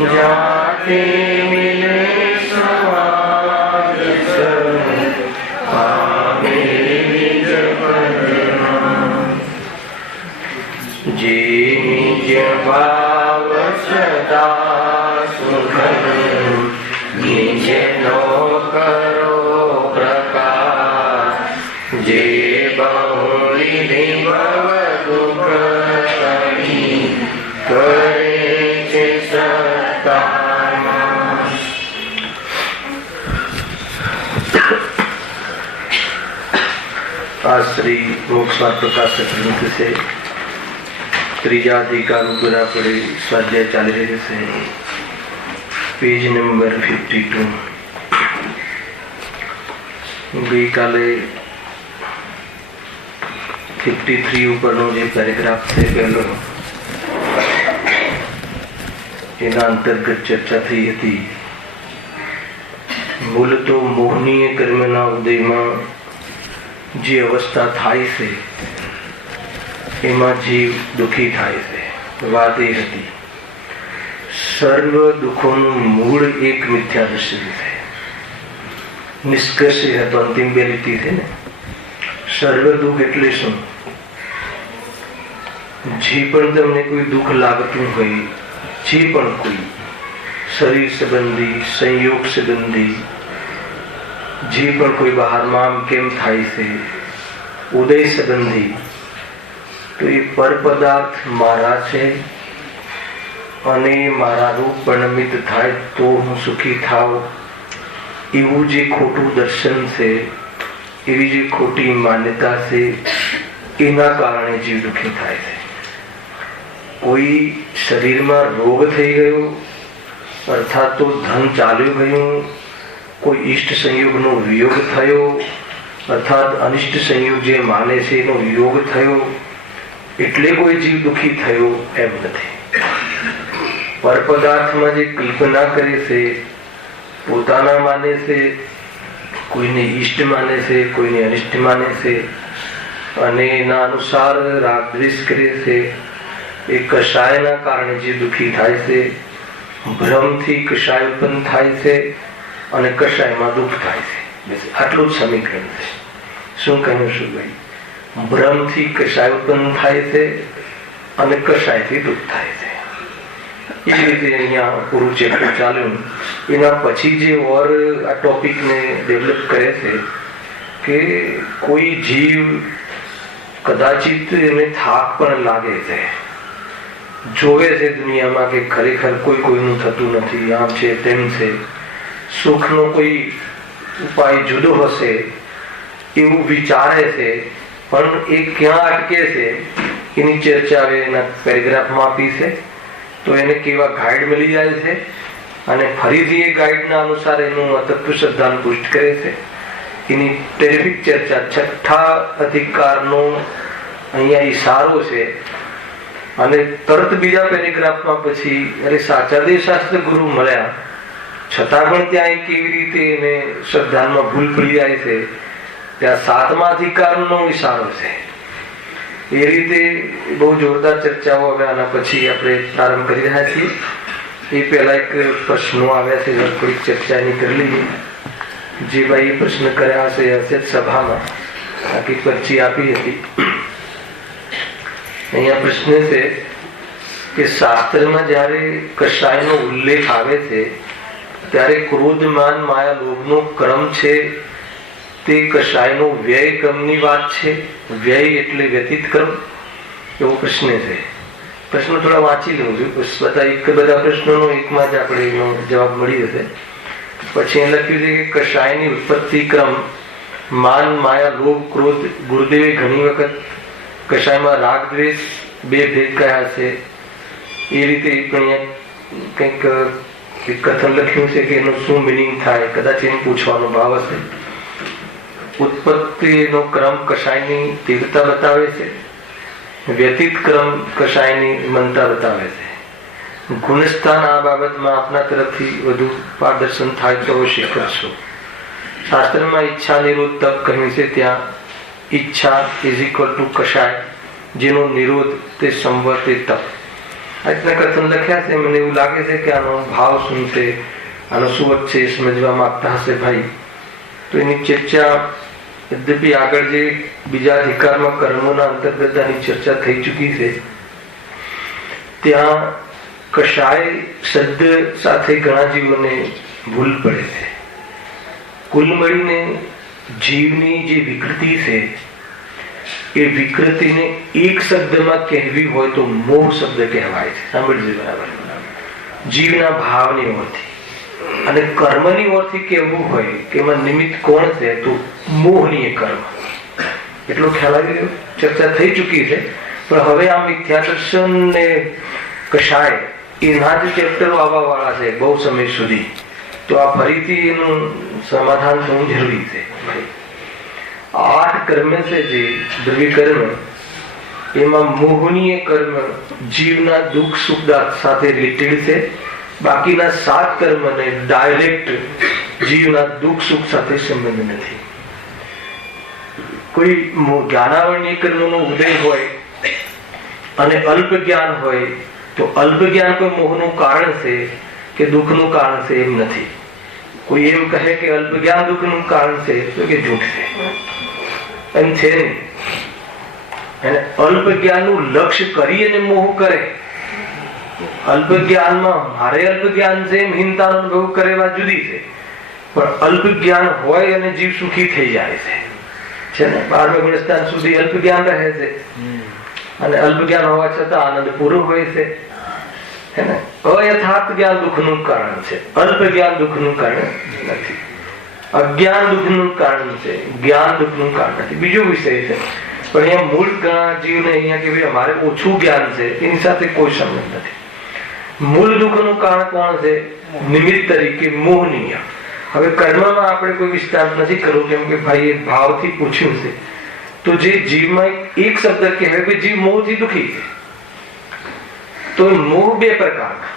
जाते मिले स्वाद पावे निज पदनाम। जे निज भाव सदा सुखद निज नो करो प्रकाश। जे बहुविधि भव दुख करे छे सत्तानाश। आज श्री मोक्षमार्ग प्रकाशक ग्रंथ से त्रीजा अधिकार पूरा पड़े स्वाध्याय चाली रहे से पेज नंबर 52। गई काले 53 ઉપરનો જે પેરેગ્રાફ છે પહેલો એના અંતર્ગત ચર્ચા થઈ હતી। મૂળ તો મોહનીય કર્મના ઉદયમાં જે અવસ્થા થાય છે એમાં જીવ દુઃખી થાય છે। વાત એ હતી સર્વ દુઃખોનું મૂળ એક મિથ્યા દર્શન છે। નિષ્કર્ષ એ હતો, અંતિમ બે લીટી છે ને, સર્વ દુઃખ એટલે શું? જે પણ તમને કોઈ દુઃખ લાગતું હોય, જે પણ કોઈ શરીર સંબંધી, સંયોગ સંબંધી, જે પણ કોઈ બહારમાં આમ કેમ થાય છે, ઉદય સંબંધી, તો એ પર પદાર્થ મારા છે અને મારા રૂપ પરિણમિત થાય તો હું સુખી થાવ, એવું જે ખોટું દર્શન છે, એવી જે ખોટી માન્યતા છે, એના કારણે જીવ દુઃખી થાય છે। કોઈ શરીરમાં રોગ થઈ ગયો અર્થાત તો ધન ચાલ્યું ગયું, કોઈ ઈષ્ટ સંયોગનો વિયોગ થયો અર્થાત અનિષ્ટ સંયોગ જે માને છે એનો વિયોગ થયો એટલે કોઈ જીવ દુઃખી થયો એમ નથી। પરપદાર્થમાં જે કલ્પના કરે છે, પોતાના માને છે, કોઈને ઈષ્ટ માને છે, કોઈને અનિષ્ટ માને છે અને એના અનુસાર રાગ દ્વેષ કરે છે, એ કષાયના કારણે જે દુઃખી થાય છે। ભ્રમથી કષાય ઉત્પન્ન થાય છે અને કષાયમાં દુઃખ થાય છે। બસ આટલું જ સમીકરણ છે। શું કહ્યું શું ભાઈ? ભ્રમથી કષાય ઉત્પન્ન થાય છે અને કષાયથી દુઃખ થાય છે। એ રીતે અહીંયા પૂરું ચેપ્ટર ચાલ્યું। એના પછી જે ઓર આ ટોપિકને ડેવલપ કરે છે કે કોઈ જીવ કદાચિત એને થાક પણ લાગે છે, જોવે છે દુનિયામાં કે ખરેખર કોઈ કોઈનું થતું નથી, આમ છે તેમ છે, સુખનો કોઈ ઉપાય જુદો હશે એવું વિચારે છે, પણ એ ક્યાં અટકે છે એની ચર્ચા હવે એના પેરેગ્રાફમાં આપી છે। તો એને કેવા ગાઈડ મળી જાય છે અને ફરીથી એ ગાઈડના અનુસાર એનું તત્વ શ્રદ્ધાને પુષ્ટ કરે છે। એની ટેરિફિક ચર્ચા છઠ્ઠા અધિકારનો અહીંયા ઈશારો છે અને તરત બીજા પેરેગ્રાફમાં પછી અરે સાચાદે શાસ્ત્ર ગુરુ મળ્યા છતાં પણ ત્યાં કેવી રીતે એને શ્રદ્ધામાં ભૂલ પડી જાય છે, ત્યાં સાતમા અધિકારનો ઈશારો છે। એ રીતે બહુ જોરદાર ચર્ચાઓ હવે આના પછી આપણે પ્રારંભ કરી રહ્યા છીએ। એ પહેલા એક પ્રશ્નો આવ્યા છે, થોડીક ચર્ચા એની કરી લઈએ। જે ભાઈ પ્રશ્ન કર્યા હશે હશે સભામાં આખી પરચી આપી હતી। અહીંયા પ્રશ્ન છે કે શાસ્ત્રમાં જ્યારે કષાયનો ઉલ્લેખ આવે છે ત્યારે ક્રોધ માન માયા લોભનો ક્રમ છે તે કષાયનો વ્યય ક્રમની વાત છે। વ્યય એટલે વ્યતીત ક્રમ, એવો પ્રશ્ન છે। પ્રશ્ન થોડા વાંચી લઉં છું, બધા પ્રશ્નોનો એકમાં જ આપણે એનો જવાબ મળી જશે। પછી એ લખ્યું છે કે કષાયની ઉત્પત્તિ ક્રમ માન માયા લોભ ક્રોધ, ગુરુદેવે ઘણી વખત કષાયમાં રાગ દ્વેષ બે ભેદ કયા છે એ રીતે પણ કંઈક કથન લખ્યું છે કે એનું શું મિનિંગ થાય, કદાચ એને પૂછવાનો ભાવ હશે। ઉત્પત્તિનો ક્રમ કષાયની તીવ્રતા બતાવે છે, વ્યતીત ક્રમ કષાયની મનતા બતાવે છે। ગુણસ્થાન આ બાબતમાં આપના તરફથી વધુ માર્ગદર્શન થાય તો અવશ્ય કરશો। શાસ્ત્રમાં ઈચ્છા નિરોધ તપ કહ્યું છે, ત્યાં ઈચ્છા ઇઝ ઇક્વલ ટુ કષાય, જેનો નિરોધ તે સંવર તે તપ। આજના કથન લખ્યા છે, મને એવું લાગે છે કે આનો ભાવ શું છે, આનો શું અર્થ છે, સમજવા માંગતા હશે ભાઈ. તો એની ચર્ચા યદ્યપી આગળ જે બીજા અધિકારમાં કર્મોના અંતર્ગત આની ચર્ચા થઈ ચૂકી છે, ત્યાં કશાય શબ્દ સાથે ઘણા જીવોને ભૂલ પડે છે. કુલ મળીને જીવની જે વિકૃતિ છે એ વિકૃતિને એક શબ્દમાં કહેવી હોય તો મોહ શબ્દ કહેવાય છે. સાંભળજો બરાબર. જીવના ભાવની ઓરથી અને કર્મની ઓરથી કહેવું હોય કે એમાં નિમિત્ત કોણ છે તો મોહનીય કર્મ. એટલો ખ્યાલ આવી ગયો. ચર્ચા થઈ ચૂકી છે, પણ હવે આ મિથ્યા દર્શન ને કશાય એના જ ચેપ્ટરો આવવા વાળા છે બહુ સમય સુધી. તો આ ફરીથી એનું સમાધાન થવું જરૂરી છે. 8 કર્મ છે જે દ્રવ્ય કર્મ, એમાં મોહનીય કર્મ જીવના દુઃખ સુખ સાથે રિલેટેડ છે. બાકીના 7 કર્મને ડાયરેક્ટ જીવના દુઃખ સુખ સાથે સંબંધ નથી. કોઈ જ્ઞાનાવરણીય કર્મનો ઉદય હોય અને અલ્પ જ્ઞાન હોય તો અલ્પ જ્ઞાન કોઈ મોહનું કારણ છે કે દુઃખનું કારણ છે એમ નથી. કોઈ એમ કહે કે અલ્પ જ્ઞાન દુઃખનું કારણ છે તો કે જૂઠ છે, એમ છે નહીં. અને અલ્પ જ્ઞાનનું લક્ષ્ય કરી અને મોહ કરે. અલ્પ જ્ઞાનમાં મારે અલ્પ જ્ઞાન છે એમ હીનતાનો અનુભવ કરે વાત જુદી છે, પણ અલ્પ જ્ઞાન હોય અને જીવ સુખી થઈ જાય છે ને. 12મા ગુણસ્થાન સુધી અલ્પ જ્ઞાન રહે છે અને અલ્પ જ્ઞાન હોવા છતાં આનંદ પૂરો હોય છે. અયથાર્થ જ્ઞાન દુઃખનું કારણ છે, અલ્પ જ્ઞાન દુઃખનું કારણ નથી. અજ્ઞાન દુઃખનું કારણ છે, જ્ઞાન દુઃખનું કારણ નથી. બીજો વિષય છે, પણ અહીંયા મૂળ જીવને અહીંયા કે ભાઈ અમારે ઓછું જ્ઞાન છે એની સાથે કોઈ સંબંધ નથી. મૂળ દુઃખનું કારણ કોણ છે? નિમિત્ત તરીકે મોહનીય. હવે કર્મમાં આપણે કોઈ વિસ્તાર નથી કરવો, કેમ કે ભાઈ એ ભાવથી પૂછ્યું છે. તો જે જીવમાં એક શબ્દ કહેવાય કે જીવ મોહથી દુઃખી છે. તો મોહ 2 પ્રકારના.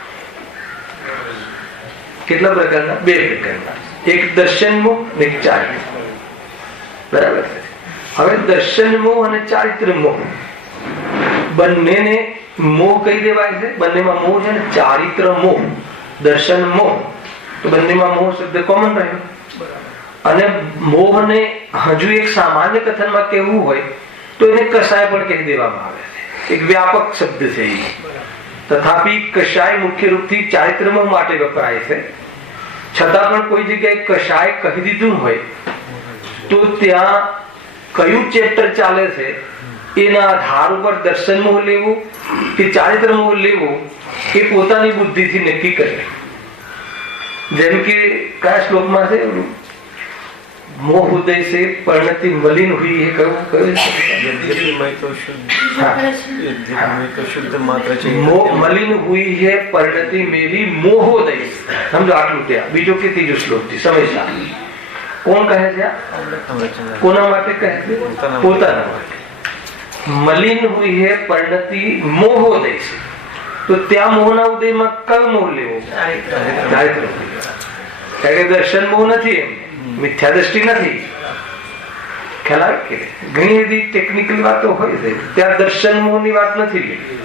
કેટલા પ્રકારના? 2 પ્રકારના. એક દર્શન મોહ અને એક ચારિત્ર. બરાબર છે. હવે દર્શન મોહ અને ચારિત્ર મોહ બંનેને મોહ કહી દેવાય છે. બંનેમાં મોહ છે ને ચારિત્ર મોહ, દર્શન મોહ. તો બંનેમાં મોહ શબ્દ કોમન રહ્યો. અને મોહને હજુ એક સામાન્ય કથનમાં કહેવું હોય તો એને કશાય પણ કહી દેવામાં આવે છે. એક વ્યાપક શબ્દ છે એ. તથાપિ કશાય મુખ્ય રૂપથી ચારિત્ર મોહ માટે વપરાય છે. છતાં પણ કોઈ જગ્યાએ કશાય કહી દીધું હોય તો ત્યાં કયું ચેપ્ટર ચાલે છે એના આધાર ઉપર દર્શન મોહ લેવું કે ચારિત્ર મોહ લેવું એ પોતાની બુદ્ધિથી નક્કી કરે. જેમ કે કયા શ્લોકમાં છે? મોહ ઉદય से परिणति मलिन हुई है. मलिन हुई है परिणति मेरी मोहोदय. समझो આટલું ત્યાં. બીજો કે ત્રીજો શ્લોક છે સમજતા. કોણ કહે છે? કોના માટે કહે છે? પોતાના માટે. મલિન हुई है परिणति मोहोदय से. તો ત્યાં મોહના ઉદયમાં કયો મોહ લેવો? ચારિત્ર. કારણ કે દર્શન મોહ નથી, એમ મિથ્યા દ્રષ્ટિ નથી. ખ્યાલ આવે કે ઘણી બધી ટેકનિકલ વાતો હોય છે, ત્યાં દર્શન મોહની વાત નથી લેવી.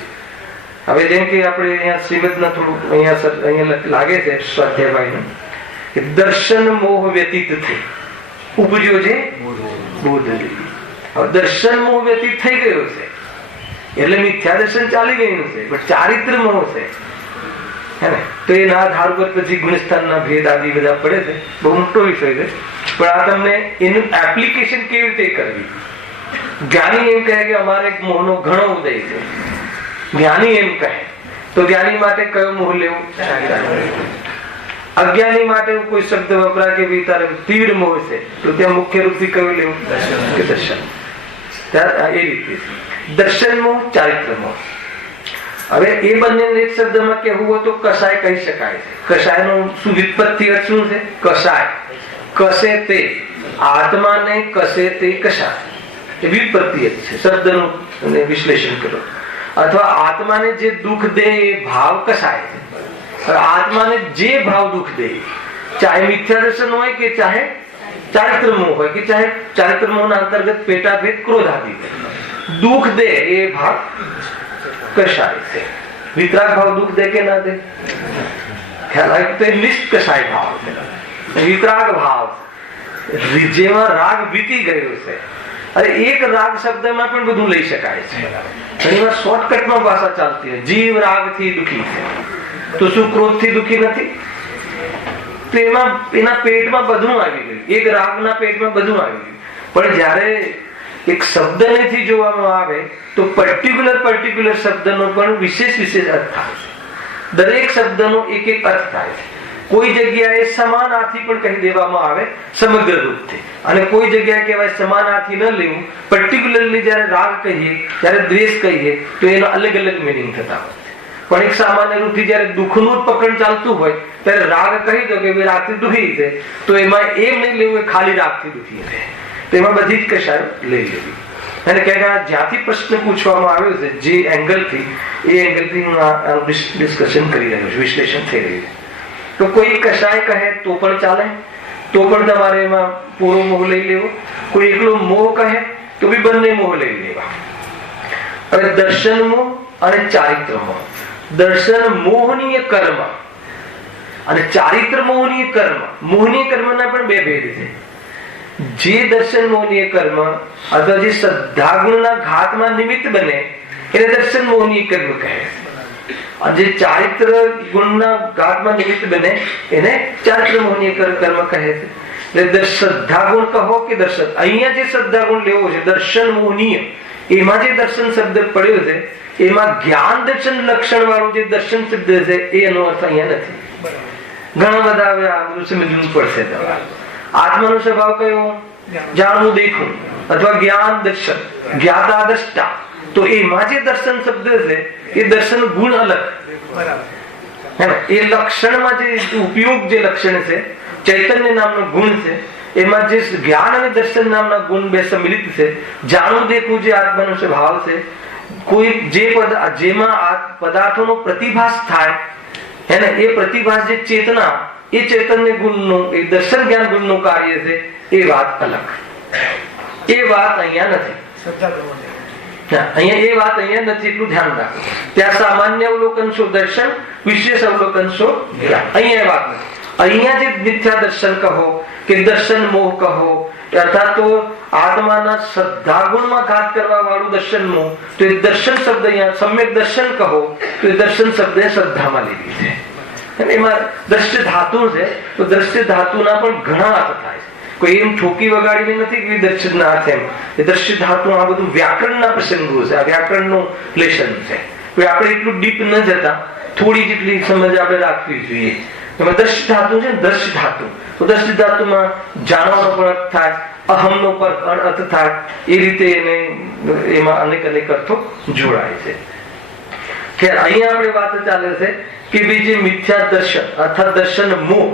હવે જેમ કે આપણે અહીંયા શ્રીમદના થોડું અહીંયા લાગે છે સ્વાધ્યાયભાઈ કે દર્શન મોહ વ્યતીત થઈ ઉપજ્યો છે બોધ. હવે દર્શન મોહ વ્યતીત થઈ ગયો છે એટલે મિથ્યા દર્શન ચાલી ગયું છે, પણ ચારિત્ર મોહ છે હે ને. તો એના આધાર ઉપર પછી ગુણસ્થાનના ભેદ આદિ બધા પડે છે. બહુ મોટો વિષય છે, પણ આ તમને એનું એપ્લિકેશન કેવી રીતે કરવી. જ્ઞાની એમ કહે કે અમારે મોહનો ઘણો ઉદય છે, જ્ઞાની એમ કહે તો જ્ઞાની માટે કયો મોહ લેવો? અજ્ઞાની માટે કોઈ શબ્દ વપરાય કે ભાઈ તારે તીવ્ર મોહ છે તો ત્યાં મુખ્ય રૂપથી કયું લેવું? કે દર્શન. એ રીતે દર્શન મોહ, ચારિત્ર મોહ. હવે એ બંનેને એક શબ્દમાં કહેવું હોય તો કશાય કહી શકાય છે. કશાયનું શું વ્યુત્પત્તિ અર્થ શું છે? કશાય, કશે તે, આત્માને કશે તે કશાય. એ વ્યુત્પત્તિ અર્થ છે. શબ્દનું વિશ્લેષણ કરો. અથવા આત્માને જે દુઃખ દે એ ભાવ કશાય છે. આત્માને જે ભાવ દુઃખ દે, ચાહે મિથ્યા દર્શન હોય કે ચાહે ચારિત્ર મોહ હોય કે ચાહે ચારિત્ર મોહના અંતર્ગત પેટાભેદ ક્રોધ આદિ દુઃખ દે એ ભાવ કશાય છે. વિતરાગ ભાવ દુઃખ દે કે ના દે? ખ્યાલ આવે તો નિષ્કષાય ભાવ છે, વિતરાગ ભાવ જેમાં રાગ વીતી ગયો છે. અરે એક રાગ શબ્દમાં પણ બધું લઈ શકાય છે. ઘણી વાર શોર્ટકટમાં ભાષા ચાલતી હોય. જીવ રાગથી દુઃખી છે તો શું ક્રોધથી દુઃખી નથી? તો એના પેટમાં બધું આવી ગયું, એક રાગના પેટમાં બધું આવી ગયું. પણ જ્યારે એક શબ્દનેથી જોવામાં આવે તો પર્ટિક્યુલર શબ્દનો પણ વિશેષ અર્થ થાય છે. દરેક શબ્દનો એક અર્થ થાય છે. કોઈ જગ્યાએ સમાનાર્થી પણ કહી દેવામાં આવે સમગ્ર રૂપથી, અને કોઈ જગ્યાએ કહેવાય સમાનાર્થી ન લેવું. પર્ટિક્યુલરલી જ્યારે રાગ કહીએ, જ્યારે દ્વેષ કહીએ તો એનો અલગ મિનિંગ થતા હોય. પણ એક સામાન્ય રૂપથી જ્યારે દુઃખનું જ પકડ ચાલતું હોય ત્યારે રાગ કહી દો કે રાગથી દુઃખી છે, તો એમાં એમ નહીં લેવું કે ખાલી રાગથી દુઃખી છે. તેમાં બધી જ કશાય લઈ લેવી. અને કે જ્યાંથી પ્રશ્ન પૂછવામાં આવ્યો છે, જે એંગલથી, એ એંગલથી હું ડિસ્કશન કરી રહ્યો છું, વિશ્લેષણ થઈ રહ્યું છે. તો કોઈ કશાય કહે તો પણ ચાલે, તો પણ તમારે એમાં પૂરો મોહ લઈ લેવો. કોઈ એકલો મોહ કહે તો બી બંને મોહ લઈ લેવા. હવે દર્શન મોહ અને ચારિત્ર મોહ. દર્શન મોહનીય કર્મ અને ચારિત્ર મોહનીય કર્મ. મોહનીય કર્મના પણ બે ભેદ છે. જે દર્શન મોહનીય કર્મ અથવા જે શ્રદ્ધાગુણના ઘાતમાં નિમિત્ત બને એને દર્શન મોહનીય કર્મ કહે. અને જે ચારિત્ર ગુણના ઘાતમાં નિમિત્ત બને એને ચારિત્ર મોહનીય કર્મ કહે છે. એટલે શ્રદ્ધાગુણ કહો કે દર્શન, અહીંયા જે શ્રદ્ધાગુણ લેવો છે દર્શન મોહનીય, એમાં જે દર્શન શબ્દ પડ્યો છે એમાં જ્ઞાન દર્શન લક્ષણ વાળું જે દર્શન શબ્દ છે એનો અર્થ અહીંયા નથી. ઘણા બધા સમજવું પડશે તમારે. આત્માનો સ્વભાવ કયો? જાણવું, દેખવું, અથવા જ્ઞાન દર્શન, જ્ઞાતા દ્રષ્ટા. તો એમાં જે દર્શન શબ્દ છે એ દર્શન ગુણ અલગ, એ લક્ષણમાં જે ઉપયોગ, જે લક્ષણ છે ચૈતન્ય નામનો ગુણ છે, એમાં જે જ્ઞાન અને દર્શન નામના ગુણ બે સંમિલિત છે. જાણવું, દેખવું જે આત્માનો સ્વભાવ છે, કોઈ જેમાં આ પદાર્થોનો પ્રતિભાસ થાય હે, એ પ્રતિભાસ જે ચેતના, એ ચૈતન્ય ગુણનું, એ દર્શન જ્ઞાન ગુણનું કાર્ય છે, એ વાત અલગ. એ વાત અહીંયા નથી. અહીંયા એ વાત અહીંયા નથી, એટલું ધ્યાન રાખો. ત્યાં સામાન્ય અવલોકન છો દર્શન, વિશેષ અવલોકન છો જ્ઞાન. અહીંયા એ વાત નથી. અહીંયા જે મિથ્યા દર્શન કહો કે દર્શન મોહ કહો, અર્થાત તો આત્માના શ્રદ્ધાગુણમાં ઘાત કરવા વાળું દર્શન મોહ, તો એ દર્શન શબ્દ અહીંયા સમ્યક દર્શન કહો તો એ દર્શન શબ્દ શ્રદ્ધામાં લીધી છે. એમાં દ્રશ્ય ધાતુ છે, તો દ્રશ્ય ધાતુના પણ ઘણા અર્થ થાય છે. કોઈ એમ ઠોકી વગાડીને નથી કે દર્શનના અર્થ એમ. એ દ્રશ્ય ધાતુ આ બધું વ્યાકરણના પ્રસંગો છે, આ વ્યાકરણનું લેશન છે. આપણે એટલું ડીપ ન જતા થોડી જેટલી સમજ આપણે રાખવી જોઈએ. એમાં દ્રશ્ય ધાતુ છે, દ્રશ્ય ધાતુ. તો દ્રશ્ય ધાતુમાં જાણવાનો પણ અર્થ થાય, અહમનો પણ અર્થ થાય. એ રીતે એને એમાં અનેક અર્થો જોડાય છે. કે અહીંયા આપણે વાત ચાલે છે કે ભાઈ જે મિથ્યા દર્શન અર્થાત દર્શન મોહ,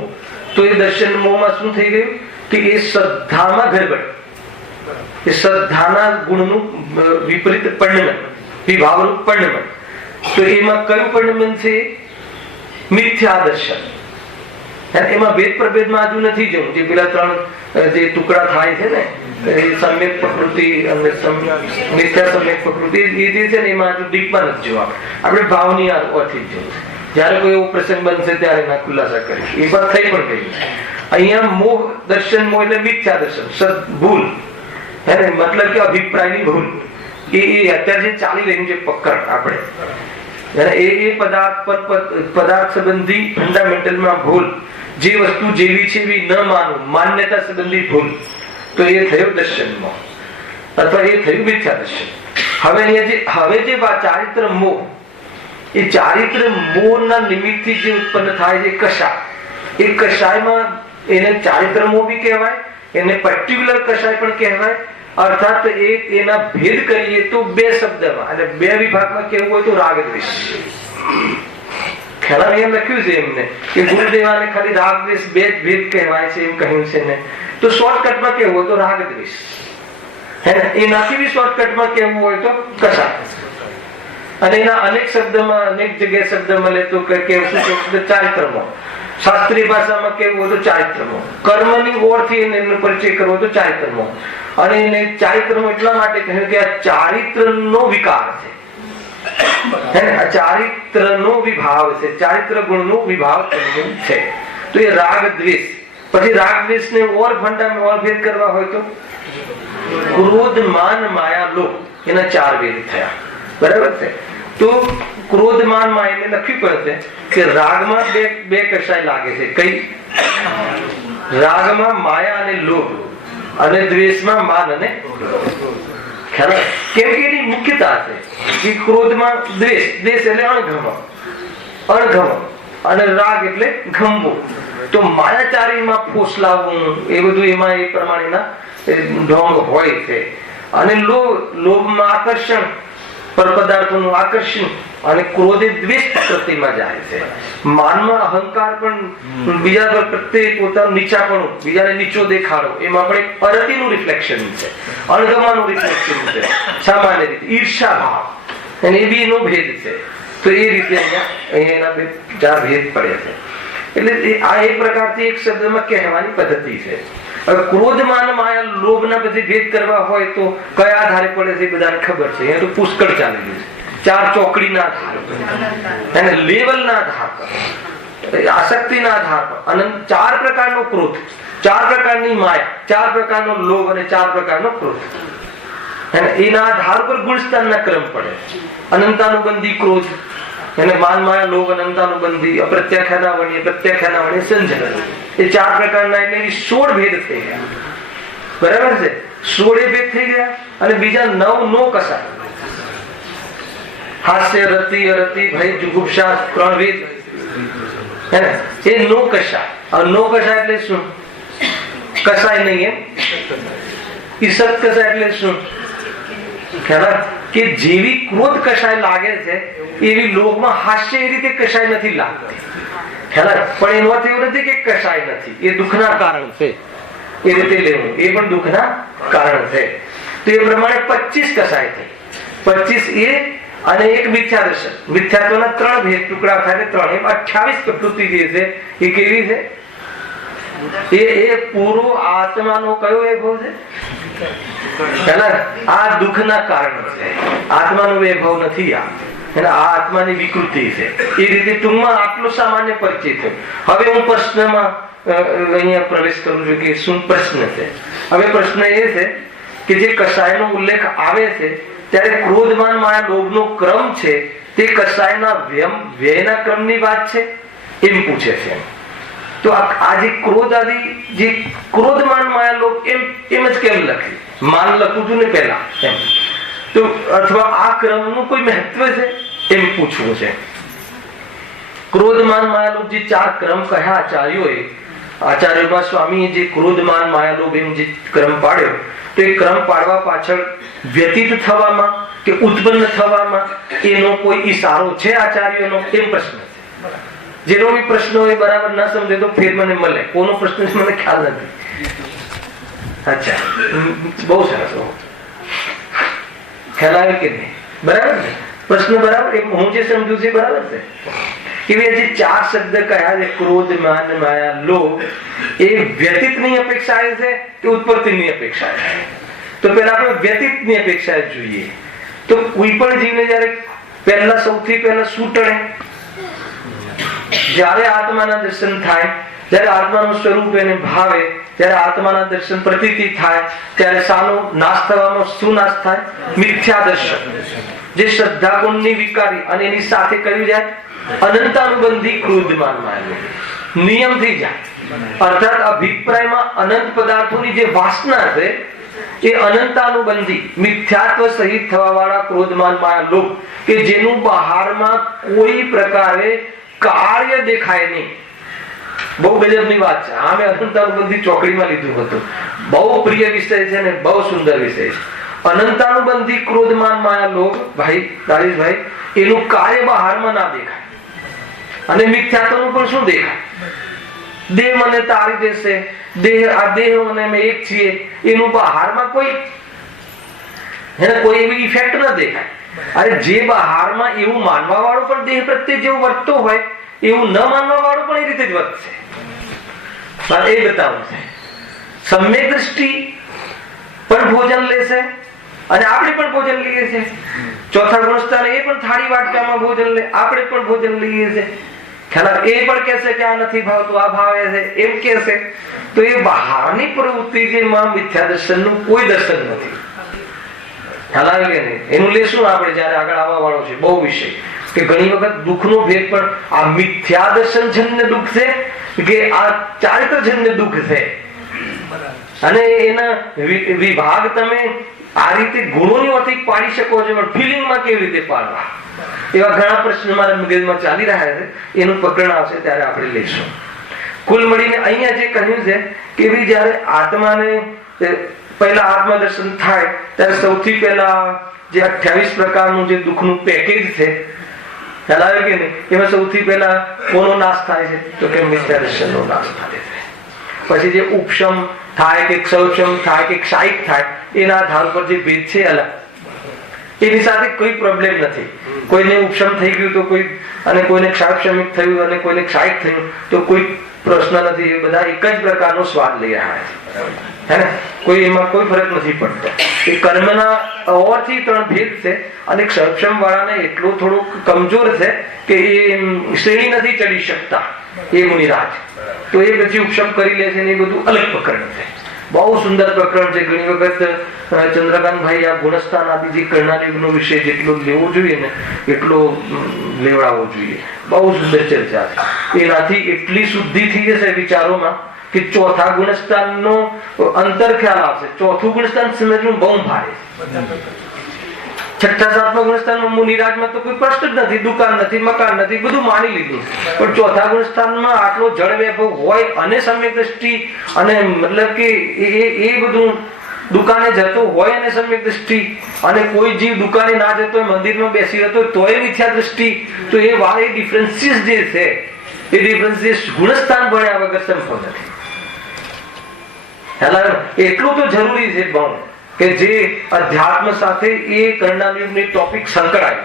તો એ દર્શન મોહમાં શું થઈ ગયું કે એ શ્રદ્ધામાં ગડબડ, એ શ્રદ્ધાના ગુણનું વિપરીત પરિણમન, વિભાવરૂપ પરિણમન. તો એમાં કયું પરિણમન છે? મિથ્યા દર્શન. એમાં ભેદ પ્રભેદમાં હજુ નથી જવું. જે પેલા ત્રણ જે ટુકડા થાય છે ને, એ સમ્યક પ્રકૃતિ અને મિથ્યા સમ્યક પ્રકૃતિ, એ જે છે ને એમાં હજુ ડીપમાં નથી જવું. આપણે ભાવની અર્થી જ જવું. જયારે કોઈ એવો પ્રસંગ બનશે ત્યારે એના ખુલાસા કરીશ. એ વાત થઈ પણ ગઈ. અહીંયા મોહ દર્શન, મોહ એટલે મિથ્યા દર્શન, ભૂલ, હે ને, મતલબ કે અભિપ્રાયની ભૂલ. એ અત્યારે જે ચાલી રહ્યું છે પકડ આપણે, એ પદાર્થ સંબંધી ફંડામેન્ટલમાં ભૂલ, જે વસ્તુ જેવી છે એવી ન માનવું, માન્યતા સંબંધી ભૂલ, તો એ થયો દર્શનમાં, અથવા એ થયું મિથ્યા દર્શન. હવે જે ચારિત્ર મોહ, એ ચારિત્ર મોહના નિમિત્તથી જે ઉત્પન્ન થાય છે કશાય, એ કશાયમાં એને ચારિત્ર મોહ બી કહેવાય, એને પર્ટિક્યુલર કશાય પણ કહેવાય. અર્થાત એના ભેદ કરીએ તો બે શબ્દમાં અને બે વિભાગમાં કેવું હોય તો રાગ દ્વેષ. ખેલા એમ લખ્યું છે એમને કે ગુરુદેવાને ખાલી રાગ દ્વેષ બે જ ભેદ કહેવાય છે એમ કહ્યું છે ને. તો શોર્ટકટમાં કેવું હોય તો રાગ દ્વેષ, હે ને. એનાથી બી શોર્ટકટમાં કેવું હોય તો કશાય. અને એના અનેક શબ્દમાં અનેક જગ્યાએ શબ્દ મળે તો કેવું ચારિત્રમો. શાસ્ત્રીય ભાષામાં કેવું હોય તો ચારિત્રમો. કર્મની ઓળથી એનો પરિચય કરવો તો ચારિત્રમો. અને એને ચારિત્રમો એટલા માટે કહ્યું કે આ ચારિત્રનો વિકાર છે. ચારિત્રનો વિભાવ છે, ચારિત્ર ગુણનો વિભાવ છે. તો એ રાગ દ્વેષ. પછી રાગ દ્વેષ ને ઓર ફંડામાં ઓર ભેદ કરવા હોય તો ક્રોધ માન માયા લોભ, એના 4 ભેદ થયા. બરાબર છે. તો ક્રોધ માન માયા એટલે લખ્યું પડશે કે રાગમાં બે કશાય લાગે છે. કઈ? રાગમાં માયા અને લોભ, અને દ્વેષમાં માન અને ખ્યાલ. કેમ કે એની મુખ્યતા છે કે ક્રોધમાં દ્વેષ, દ્વેષ એટલે અણગમ, અને રાગ એટલે ગમવું. તો માયાચારીમાં ફોસલાવવું એ બધું એમાં એ પ્રમાણેના ઢોંગ હોય છે. અને લોભમાં આકર્ષણ, પર પદાર્થોનું આકર્ષણ, અને ક્રોધે દ્વેષ પ્રતિમાં જાય છે. માનમાં અહંકાર પણ બીજા પર પ્રત્યે પોતાનું નીચાપણું, બીજાને નીચો દેખાડો, એમાં પણ એક અરતિનું રિફ્લેક્શન છે, અણગમાનું રિફ્લેક્શન છે. સામાન્ય રીતે ઈર્ષા ભાવ, અને એ બી એનો ભેદ છે. તો એ રીતે અહીંયા એના 4 ભેદ પડે છે. એટલે આ એક પ્રકારથી એક શબ્દમાં કહેવાની પદ્ધતિ છે. હવે ક્રોધ માન માયા લોભના પછી ભેદ કરવા હોય તો કયા આધારે પડે છે એ બધાને ખબર છે. અહીંયા તો પુષ્કળ ચાલેલું છે. 4 ચોકડીના આધાર પર, અને લેવલના આધાર પર, આસક્તિના આધાર પર, અને 4 પ્રકારનો ક્રોધ, 4 પ્રકારની માયા, 4 પ્રકારનો લોભ અને 4 પ્રકારનો ક્રોધ. એના આધાર પર ગુણસ્થાનના ક્રમ પડે. અનંતાનુબંધી ક્રોધ, એને માન માયા લોભ, અનંતાનુબંધી, અપ્રત્યાખ્યાનાવણી, પ્રત્યાખ્યાનાવણી, સંજય, એ 4 પ્રકારના એટલે 16 ભેદ થઈ ગયા. બરાબર છે. 16 ભેદ થઈ ગયા. અને બીજા 9 નો કસા, હાસ્ય, રતિ, અરતિ, ભય, જુગુપ્સા, 3 ભેદ. એ નો કશા. નો કશા એટલે શું? કસાય નહીં એમ. ઈસત કશા એટલે શું? ખ્યાલ કે જેવી ક્રોધ કશાય લાગે છે એવી લોભમાં હાસ્ય એ રીતે કશાય નથી લાગતી. ખ્યાલ. પણ એનો અર્થ એવું નથી કે કશાય નથી, એ દુઃખના કારણ છે. એ રીતે લેવું, એ પણ દુઃખના કારણ છે. તો એ પ્રમાણે 25 કશાય થઈ. 25 એ અને એક મિથ્યા દર્શન. મિથ્યાત્વના 3 ભેદ ટુકડા થાય, 3 એમ 28 પ્રકૃતિ જે છે એ કેવી છે? એ પૂરો આત્માનો કયો વૈભવ છે? આ દુઃખના કારણ છે. આત્માનો વૈભવ નથી. આ આત્માની વિકૃતિ છે. એ રીતે ટૂંકમાં આટલો સામાન્ય પરિચય થયો. હવે હું પ્રશ્નમાં અહીંયા પ્રવેશ કરું છું કે શું પ્રશ્ન છે. હવે પ્રશ્ન એ છે કે જે કસાયનો ઉલ્લેખ આવે છે ત્યારે ક્રોધમાન માયા લોભનો ક્રમ છે તે કસાયના વ્યયના ક્રમની વાત છે એમ પૂછે છે. તો આ જે ક્રોધ આદિ, જે ક્રોધમાન માયા લોભ એમ જ કેમ લખી? માન લખું છું ને પહેલા એમ. તો અથવા આ ક્રમનું કોઈ મહત્વ છે એમ પૂછવું છે. ક્રોધમાન માયા લોભ જે 4 ક્રમ કહ્યા આચાર્યોમાં સ્વામીએ જે ક્રોધમાન માયા લોભ એમ જે ક્રમ પાડ્યો, તો એ ક્રમ પાડવા પાછળ વ્યતીત થવામાં કે ઉત્પન્ન થવામાં એનો કોઈ ઈશારો છે આચાર્યોનો? એમ પ્રશ્ન છે. જેનો બી પ્રશ્ન હોય બરાબર ના સમજે તો ફેર મને મળે. કોનો પ્રશ્ન છે મને ખ્યાલ નથી. અચ્છા, બહુ સરસ. ખ્યાલ આવે કે નહીં? બરાબર ને? પ્રશ્ન બરાબર, હું જે સમજુ છું બરાબર છે કે જે 4 શબ્દ કયા છે, ક્રોધ, માન, માયા, લોભ, એ વ્યતીતની અપેક્ષા છે કે ઉત્પત્તિની અપેક્ષા છે? તો પહેલા આપણે વ્યતીતની અપેક્ષા જોઈએ. તો કોઈ પણ જીવને જયારે સૌથી પહેલા શું ટળે? જયારે આત્માના દર્શન થાય, જયારે આત્માનું સ્વરૂપ એને ભાવે, જયારે આત્માના દર્શન પ્રતીતિ થાય, ત્યારે શાનો નાશ થવાનો? શું નાશ થાય? મિથ્યા દર્શન. જે શ્રદ્ધા ગુણની વિકારી, અને એની સાથે કયું જાય? અનંતાનુબંધી ક્રોધમાન માયા નિયમ થઈ જાય. અર્થાત અભિપ્રાયમાં અનંત પદાર્થોની જે વાસના છે એ અનંતાનુબંધી મિથ્યાત્વ સહિત થવા વાળા ક્રોધમાન માયા લોભ, કે જેનું બહારમાં કોઈ પ્રકારે કાર્ય દેખાય નહીં. બહુ ગજબની વાત છે. આ મેં અનંતાનુબંધી ચોકડીમાં લીધું હતું. બહુ પ્રિય વિષય છે ને બહુ સુંદર વિષય છે. અનંતાનુબંધી ક્રોધમાન માયા લોભ, ભાઈ દારીશભાઈ, એનું કાર્ય બહારમાં ના દેખાય. અને મિથ્યાત્વનું પણ શું દેખાય? દેહ મને તારી દેશે, આ દેહ અને અમે એક છીએ, એનું બહારમાં કોઈ એવી ઇફેક્ટ ન દેખાય. અરે જે બહારમાં એવું માનવા વાળો પણ દેહ પ્રત્યે જેવું વર્તતો હોય એવું ન માનવા વાળો પણ એ રીતે જ વર્તશે. એ બતાવું છે. સમ્યક દ્રષ્ટિ પણ ભોજન લેશે અને આપણે પણ ભોજન લઈએ છીએ. ચોથા ગુણસ્થાન એ પણ થાળી વાટકામાં ભોજન લે, આપણે પણ ભોજન લઈએ છીએ, ખ્યાલ એ પણ કહેશે કે આ નથી ભાવતું, આ ભાવે છે એમ કહેશે. તો એ બહારની પ્રવૃત્તિ જેમાં મિથ્યા દર્શનનું કોઈ દર્શન નથી. ખ્યાલ આવે કે નહીં? એનું લેશું આપણે જયારે આગળ આવવા વાળો છે બહુ વિષય, કે ઘણી વખત દુઃખનો ભેદ પણ આ મિથ્યા દર્શન જન્ય દુઃખ છે કે આ ચારિત્રજન્ય દુઃખ છે, અને એના વિભાગ તમે આ રીતે ગુણોની અર્થી પાડી શકો છો, પણ ફિલિંગમાં કેવી રીતે પાડવા, એવા ઘણા પ્રશ્નો મારા મગજમાં ચાલી રહ્યા છે. એનું પ્રકરણ આવશે ત્યારે આપણે લઈશું. કુલ મળીને અહીંયા જે કહ્યું છે કે જયારે આત્માને પહેલા આત્મદર્શન થાય ત્યારે સૌથી પહેલા જે 28 પ્રકારનું જે દુઃખનું પેકેજ છે, ખ્યાલ આવે કે નહીં? એમાં સૌથી પહેલા કોનો નાશ થાય છે? તો કે મિથ્યા દર્શનનો નાશ થાય છે. પછી જે ઉપશમ થાય કે ક્ષૌક્ષમ થાય કે ક્ષાયિક થાય, એના આધાર પર જે ભેદ છે અલગ, એની સાથે કોઈ પ્રોબ્લેમ નથી. કોઈને ઉપશમ થઈ ગયું તો કોઈ, અને કોઈને ક્ષાક્ષમિક થયું અને કોઈને ક્ષાયિક થયું તો કોઈ પ્રશ્ન નથી. એ બધા એક જ પ્રકારનો સ્વાદ લઈ રહ્યા છે, કોઈ એમાં કોઈ ફરક નથી પડતો. એ કર્મના અવરથી 3 ભેદ છે, અને ક્ષક્ષમ વાળાને એટલું થોડુંક કમજોર છે કે એ શ્રેણી નથી ચડી શકતા એ મુનિરાજ, તો એ પછી ઉપશમ કરી લે છે ને. એ બધું અલગ પ્રકરણ છે, બહુ સુંદર પ્રકરણ છે. ઘણી વખત ચંદ્રકાંતભાઈ આ ગુણસ્થાન આદિ જે કર્ણાલિયુગનો વિષય જેટલો લેવો જોઈએ ને એટલો લેવડાવવો જોઈએ. બહુ સુંદર ચર્ચા છે. એનાથી એટલી શુદ્ધિ થઈ જશે વિચારોમાં કે ચોથા ગુણસ્થાનનો અંતર ખ્યાલ આવશે. ચોથું ગુણસ્થાન સમજવું બહુ ભારે. છઠ્ઠા સાતમા ગુણસ્થાનમાં મુનિરાજમાં તો કોઈ પ્રશ્ન જ નથી, દુકાન નથી, મકાન નથી, બધું માની લીધું. પણ ચોથા ગુણસ્થાનમાં આટલો જળ વૈભવ હોય અને સમ્યક દ્રષ્ટિ, અને મતલબ કે એ બધું દુકાને જતો હોય અને સમ્યક દ્રષ્ટિ, અને કોઈ જીવ દુકાને ના જતો હોય, મંદિરમાં બેસી રહેતો હોય તોય મિથ્યા દ્રષ્ટિ, તો એ વાળે ડિફરન્સીસ જે છે એ ડિફરન્સીસ ગુણસ્થાન ભણ્યા વગર સંભવ નથી. એટલું તો જરૂરી છે બહુ કે જે અધ્યાત્મ સાથે એ કર્ણાલિયુગની ટોપિક સંકળાય.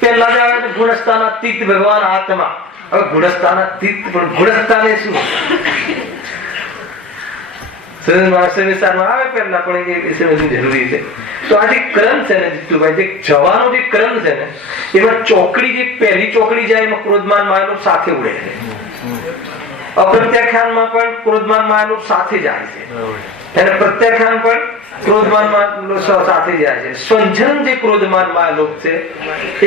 પહેલા જ આવે ગુણસ્થાન અતીત ભગવાન આત્મા. હવે ગુણસ્થાન અતીત, પણ ગુણસ્થાન એ શું? વિસ્તારમાં આવે પહેલા, પણ એ જરૂરી છે. તો આ જે ક્રમ છે ને જીતુભાઈ, જે જવાનો જે ક્રમ છે ને, એમાં ચોકડી જે પહેલી ચોકડી જાય એમાં ક્રોધમાન માયાલોભ સાથે ઉડે છે. અપ્રત્યાખ્યાનમાં પણ ક્રોધમાન માયાલોભ સાથે જાય છે, અને પ્રત્યાખ્યાન પણ ક્રોધમાન માયાલોભ સાથે જાય છે. સ્વંજન જે ક્રોધમાન માયાલોભ છે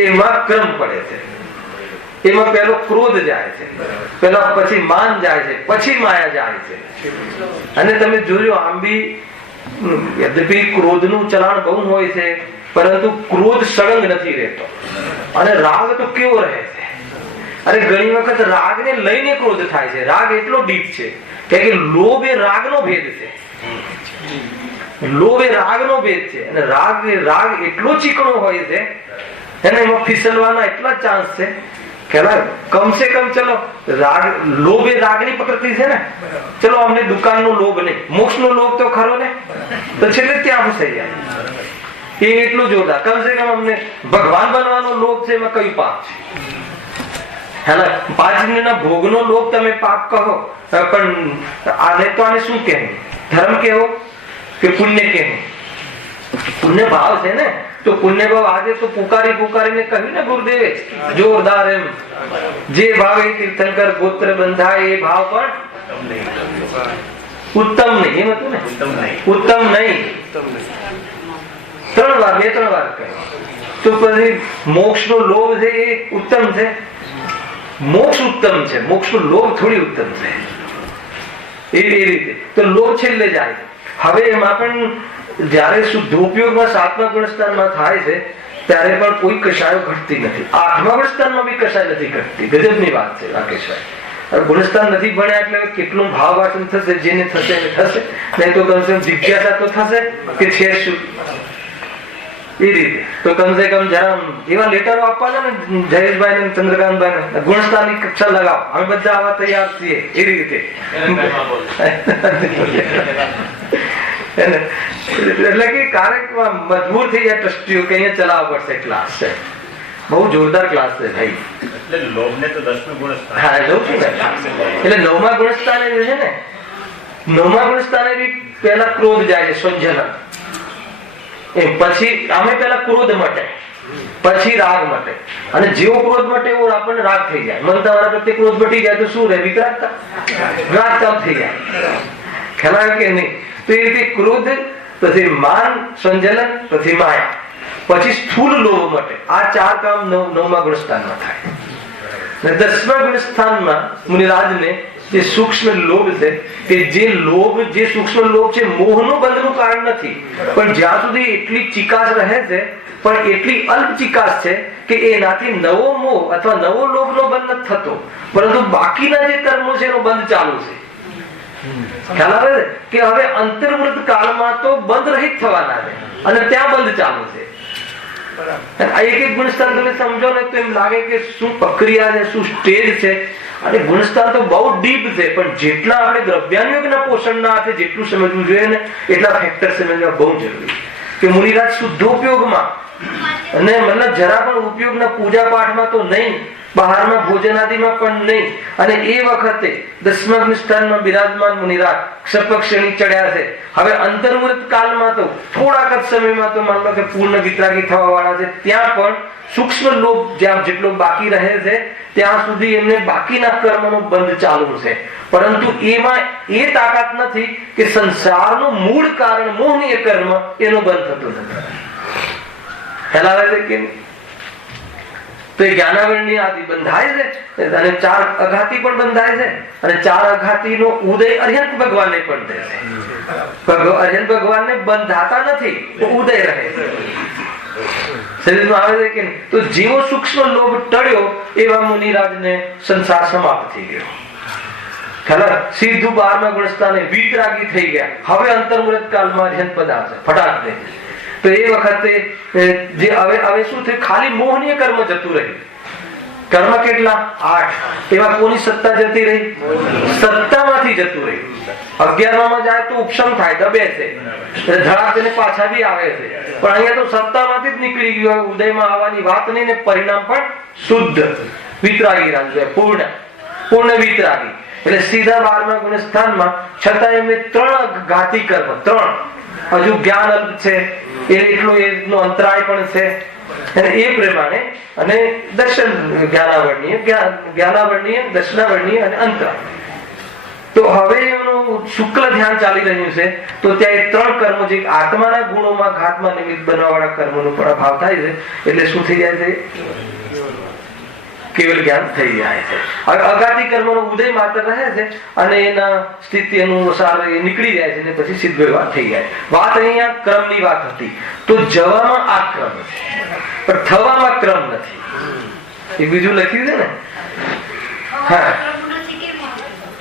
એમાં ક્રમ પડે છે. એમાં પહેલો ક્રોધ જાય છે, પેલા પછી માન જાય છે, પછી માયા જાય છે. અને તમે જોજો આમ બી યદ્યપિ ક્રોધનું ચલાણ બહુ હોય છે, પરંતુ ક્રોધ સળંગ નથી રહેતો. અને રાગ તો કેવો રહે છે? અને ઘણી વખત રાગને લઈને ક્રોધ થાય છે. રાગ એટલો ડીપ છે કે લોભ એ રાગનો ભેદ છે. લોભ એ રાગનો ભેદ છે, અને રાગ એટલો ચીકણો હોય છે, અને એમાં ફિસલવાના એટલા ચાન્સ છે કે કમસે કમ ચલો લોભ એ રાગની પ્રકૃતિ છે ને, ચલો અમને દુકાનનો લોભ નહીં, મોક્ષનો લોભ તો ખરો ને, તો છેલ્લે ત્યાં ફસાઈ જાય. એ એટલું જોરદાર. કમસે કમ અમને ભગવાન બનવાનો લોભ છે, એમાં કયું પાપ છે? હેલા 5 દિનના ભોગનો લોભ તમે પાપ કહો, પણ આને તો આને શું કહેવું? ધર્મ કેવો કે પુણ્ય કેવું? પુણ્ય ભાવ છે ને, તો પુણ્ય ભાવ આજે તો પુકારીને કહ્યું ને ગુરુદેવે જોરદાર એમ, જે ભાવે તીર્થંકર ગોત્ર બંધાય એ ભાવ પણ ઉત્તમ નહીં. એમ હતું ને, ઉત્તમ નહીં. 3 વાર કહ્યું. તો પછી મોક્ષનો લોભ છે એ ઉત્તમ છે? મોક્ષ ઉત્તમ છે, મોક્ષનો લોભ થોડી ઉત્તમ છે. એ રીતે તો લોભ છેલ્લે જાય. હવે એમાં પણ જયારે શુદ્ધ ઉપયોગમાં 7મા ગુણસ્થાનમાં થાય છે ત્યારે પણ કોઈ કશાયો ઘટતી નથી. 8મા ગુણસ્થાનમાં બી કશાય નથી ઘટતી. ગજબની વાત છે રાકેશભાઈ. ગુણસ્થાન નથી ભણ્યા એટલે કેટલું ભાવ વાચન થશે? જેને થશે એને થશે, નહીં તો કમસે કમ જિજ્ઞાસા તો થશે કે છે શું. એ રીતે તો કમસે કમ જરા એવા લેટરો આપવાના ને જયેશભાઈ ને ચંદ્રકાંતભાઈ ને, ગુણસ્થાનની કક્ષા લગાવો, અમે બધા આવા તૈયાર છીએ. એ રીતે એટલે કે ક્યારેક મજબૂર થઈ જાય ટ્રસ્ટીઓ કે અહીંયા ચલાવવા પડશે. ક્લાસ છે, બહુ જોરદાર ક્લાસ છે ભાઈ. એટલે લોભને તો 10મું ગુણસ્થાન. હા, લઉં છું ને. એટલે 9મા ગુણસ્થાને જે છે ને, 9મા ગુણસ્થાને બી પહેલા ક્રોધ જાય છે, સ્વંજન. એમ પછી અમે પેલા ક્રોધ મટે, પછી રાગ મટે, અને જેવો ક્રોધ મટે એવો આપણને રાગ થઈ જાય. મન તમારા પ્રત્યે ક્રોધ મટી જાય તો શું રહે? વિતરાગતા, રાગ થઈ જાય. ખ્યાલ આવે કે નહીં? તો એ રીતે ક્રોધ, પછી માન સંજલન, પછી માયા, પછી સ્થૂળ લોભ મટે. આ 4 કામ 9મા ગુણસ્થાનમાં થાય. અને 10મા ગુણસ્થાનમાં મુનિરાજને જે સૂક્ષ્મ લોભ છે, કે જે લોભ, જે સૂક્ષ્મ લોભ છે મોહનું બંધનું કારણ નથી, પણ જ્યાં સુધી એટલી ચિકાસ રહે છે, પણ એટલી અલ્પ ચિકાસ છે કે એનાથી નવો મોહ અથવા નવો લોભનો બંધ નથી થતો, પરંતુ બાકીના જે કર્મો છે એનો બંધ ચાલુ છે. ખ્યાલ આવે છે કે હવે અંતર્વૃત્ત કાળમાં તો બંધ રહિત થવાના છે અને ત્યાં બંધ ચાલુ છે. એક ગુણસ્થાન તમે સમજો ને તો એમ લાગે કે શું પ્રક્રિયા છે, શું સ્ટેજ છે. અને ગુણસ્થાન તો બહુ ડીપ છે, પણ જેટલા આપણે દ્રવ્યાનુયોગના પોષણના હાથે જેટલું સમજવું જોઈએ ને એટલા ફેક્ટર સમજવા બહુ જરૂરી. કે મુનિરાજ શુદ્ધોપયોગમાં અને મતલબ જરા પણ ઉપયોગના પૂજા પાઠમાં તો નહીં, બહારના ભોજનાદિમાં પણ નહીં. અને એ વખતે 10મા ગુણસ્થાનમાં બિરાજમાન મુનિરાજ સપક્ષણી ચડ્યા છે. હવે અંતર્વૃત્ત કાળમાં તો થોડાક જ સમયમાં તો માન લો કે પૂર્ણ વિતરાગી થવા વાળા છે. ત્યાં પણ સૂક્ષ્મ લોભ જ્યાં જેટલો બાકી રહે છે ત્યાં સુધી એમને બાકીના કર્મનો બંધ ચાલુ છે, પરંતુ એમાં એ તાકાત નથી કે સંસારનું મૂળ કારણ મોહનીય કર્મ એનો બંધ થતો નથી. ખ્યાલ આવે છે કે તો એ જ્ઞાનાવરણીય આદિ બંધાય છે, અને 4 અઘાતી પણ બંધાય છે, અને 4 અઘાતીનો ઉદય અર્યંત ભગવાનને પણ થાય છે. અર્યંત ભગવાનને બંધાતા નથી, ઉદય રહે છે શરીરમાં આવે છે કે નહીં? તો જેવો સૂક્ષ્મ લોભ ટળ્યો એવા મુનિરાજને સંસાર સમાપ્ત થઈ ગયો. ખબર? સીધું 12મા ગુણસ્થાને વિતરાગી થઈ ગયા. હવે અંતર્મુહૂર્ત કાળમાં અર્યંત પદાર્થ ફટાક દે. તો એ વખતે જે હવે શું થયું? ખાલી મોહનીય કર્મ જતું રહ્યું. કર્મ કેટલા? 8. એવા કોની સત્તા જતી રહી? સત્તામાંથી જતું રહ્યું. 11માં જાય તો ઉપશમ થાય, દબે છે, ધડાક તેને પાછા બી આવે છે. પણ અહીંયા તો સત્તામાંથી જ નીકળી ગયું. ઉદયમાં આવવાની વાત નહીં ને પરિણામ પણ શુદ્ધ વિતરાગી રાજ્ય, પૂર્ણ વિતરાગી. એટલે સીધા 12મા ગુણસ્થાનમાં છતાં એમને 3 ઘાતી કર્મ, 3 હજુ જ્ઞાન અલ્પ છે એટલો અંતરાય પણ છે, અને એ પ્રમાણે અને દર્શન જ્ઞાનાવર્ણીય, દર્શનાવર્ણીય અને અંતરાય. તો હવે એમનું શુક્લ ધ્યાન ચાલી રહ્યું છે. તો ત્યાં એ 3 કર્મો, જે આત્માના ગુણોમાં ઘાતમાં નિમિત્ત બનવા વાળા કર્મોનો પણ અભાવ થાય છે. એટલે શું થઈ જાય છે? કેવલ જ્ઞાન થઈ જાય છે. હવે અઘાતી કર્મનો ઉદય માત્ર રહે છે અને એના સ્થિતિ અનુસાર એ નીકળી જાય છે, અને પછી સિદ્ધ વ્યવહાર થઈ જાય. વાત અહીંયા ક્રમની વાત હતી. તો જવામાં આ ક્રમ છે, પણ થવામાં ક્રમ નથી. એ બીજું લખ્યું છે ને. હા,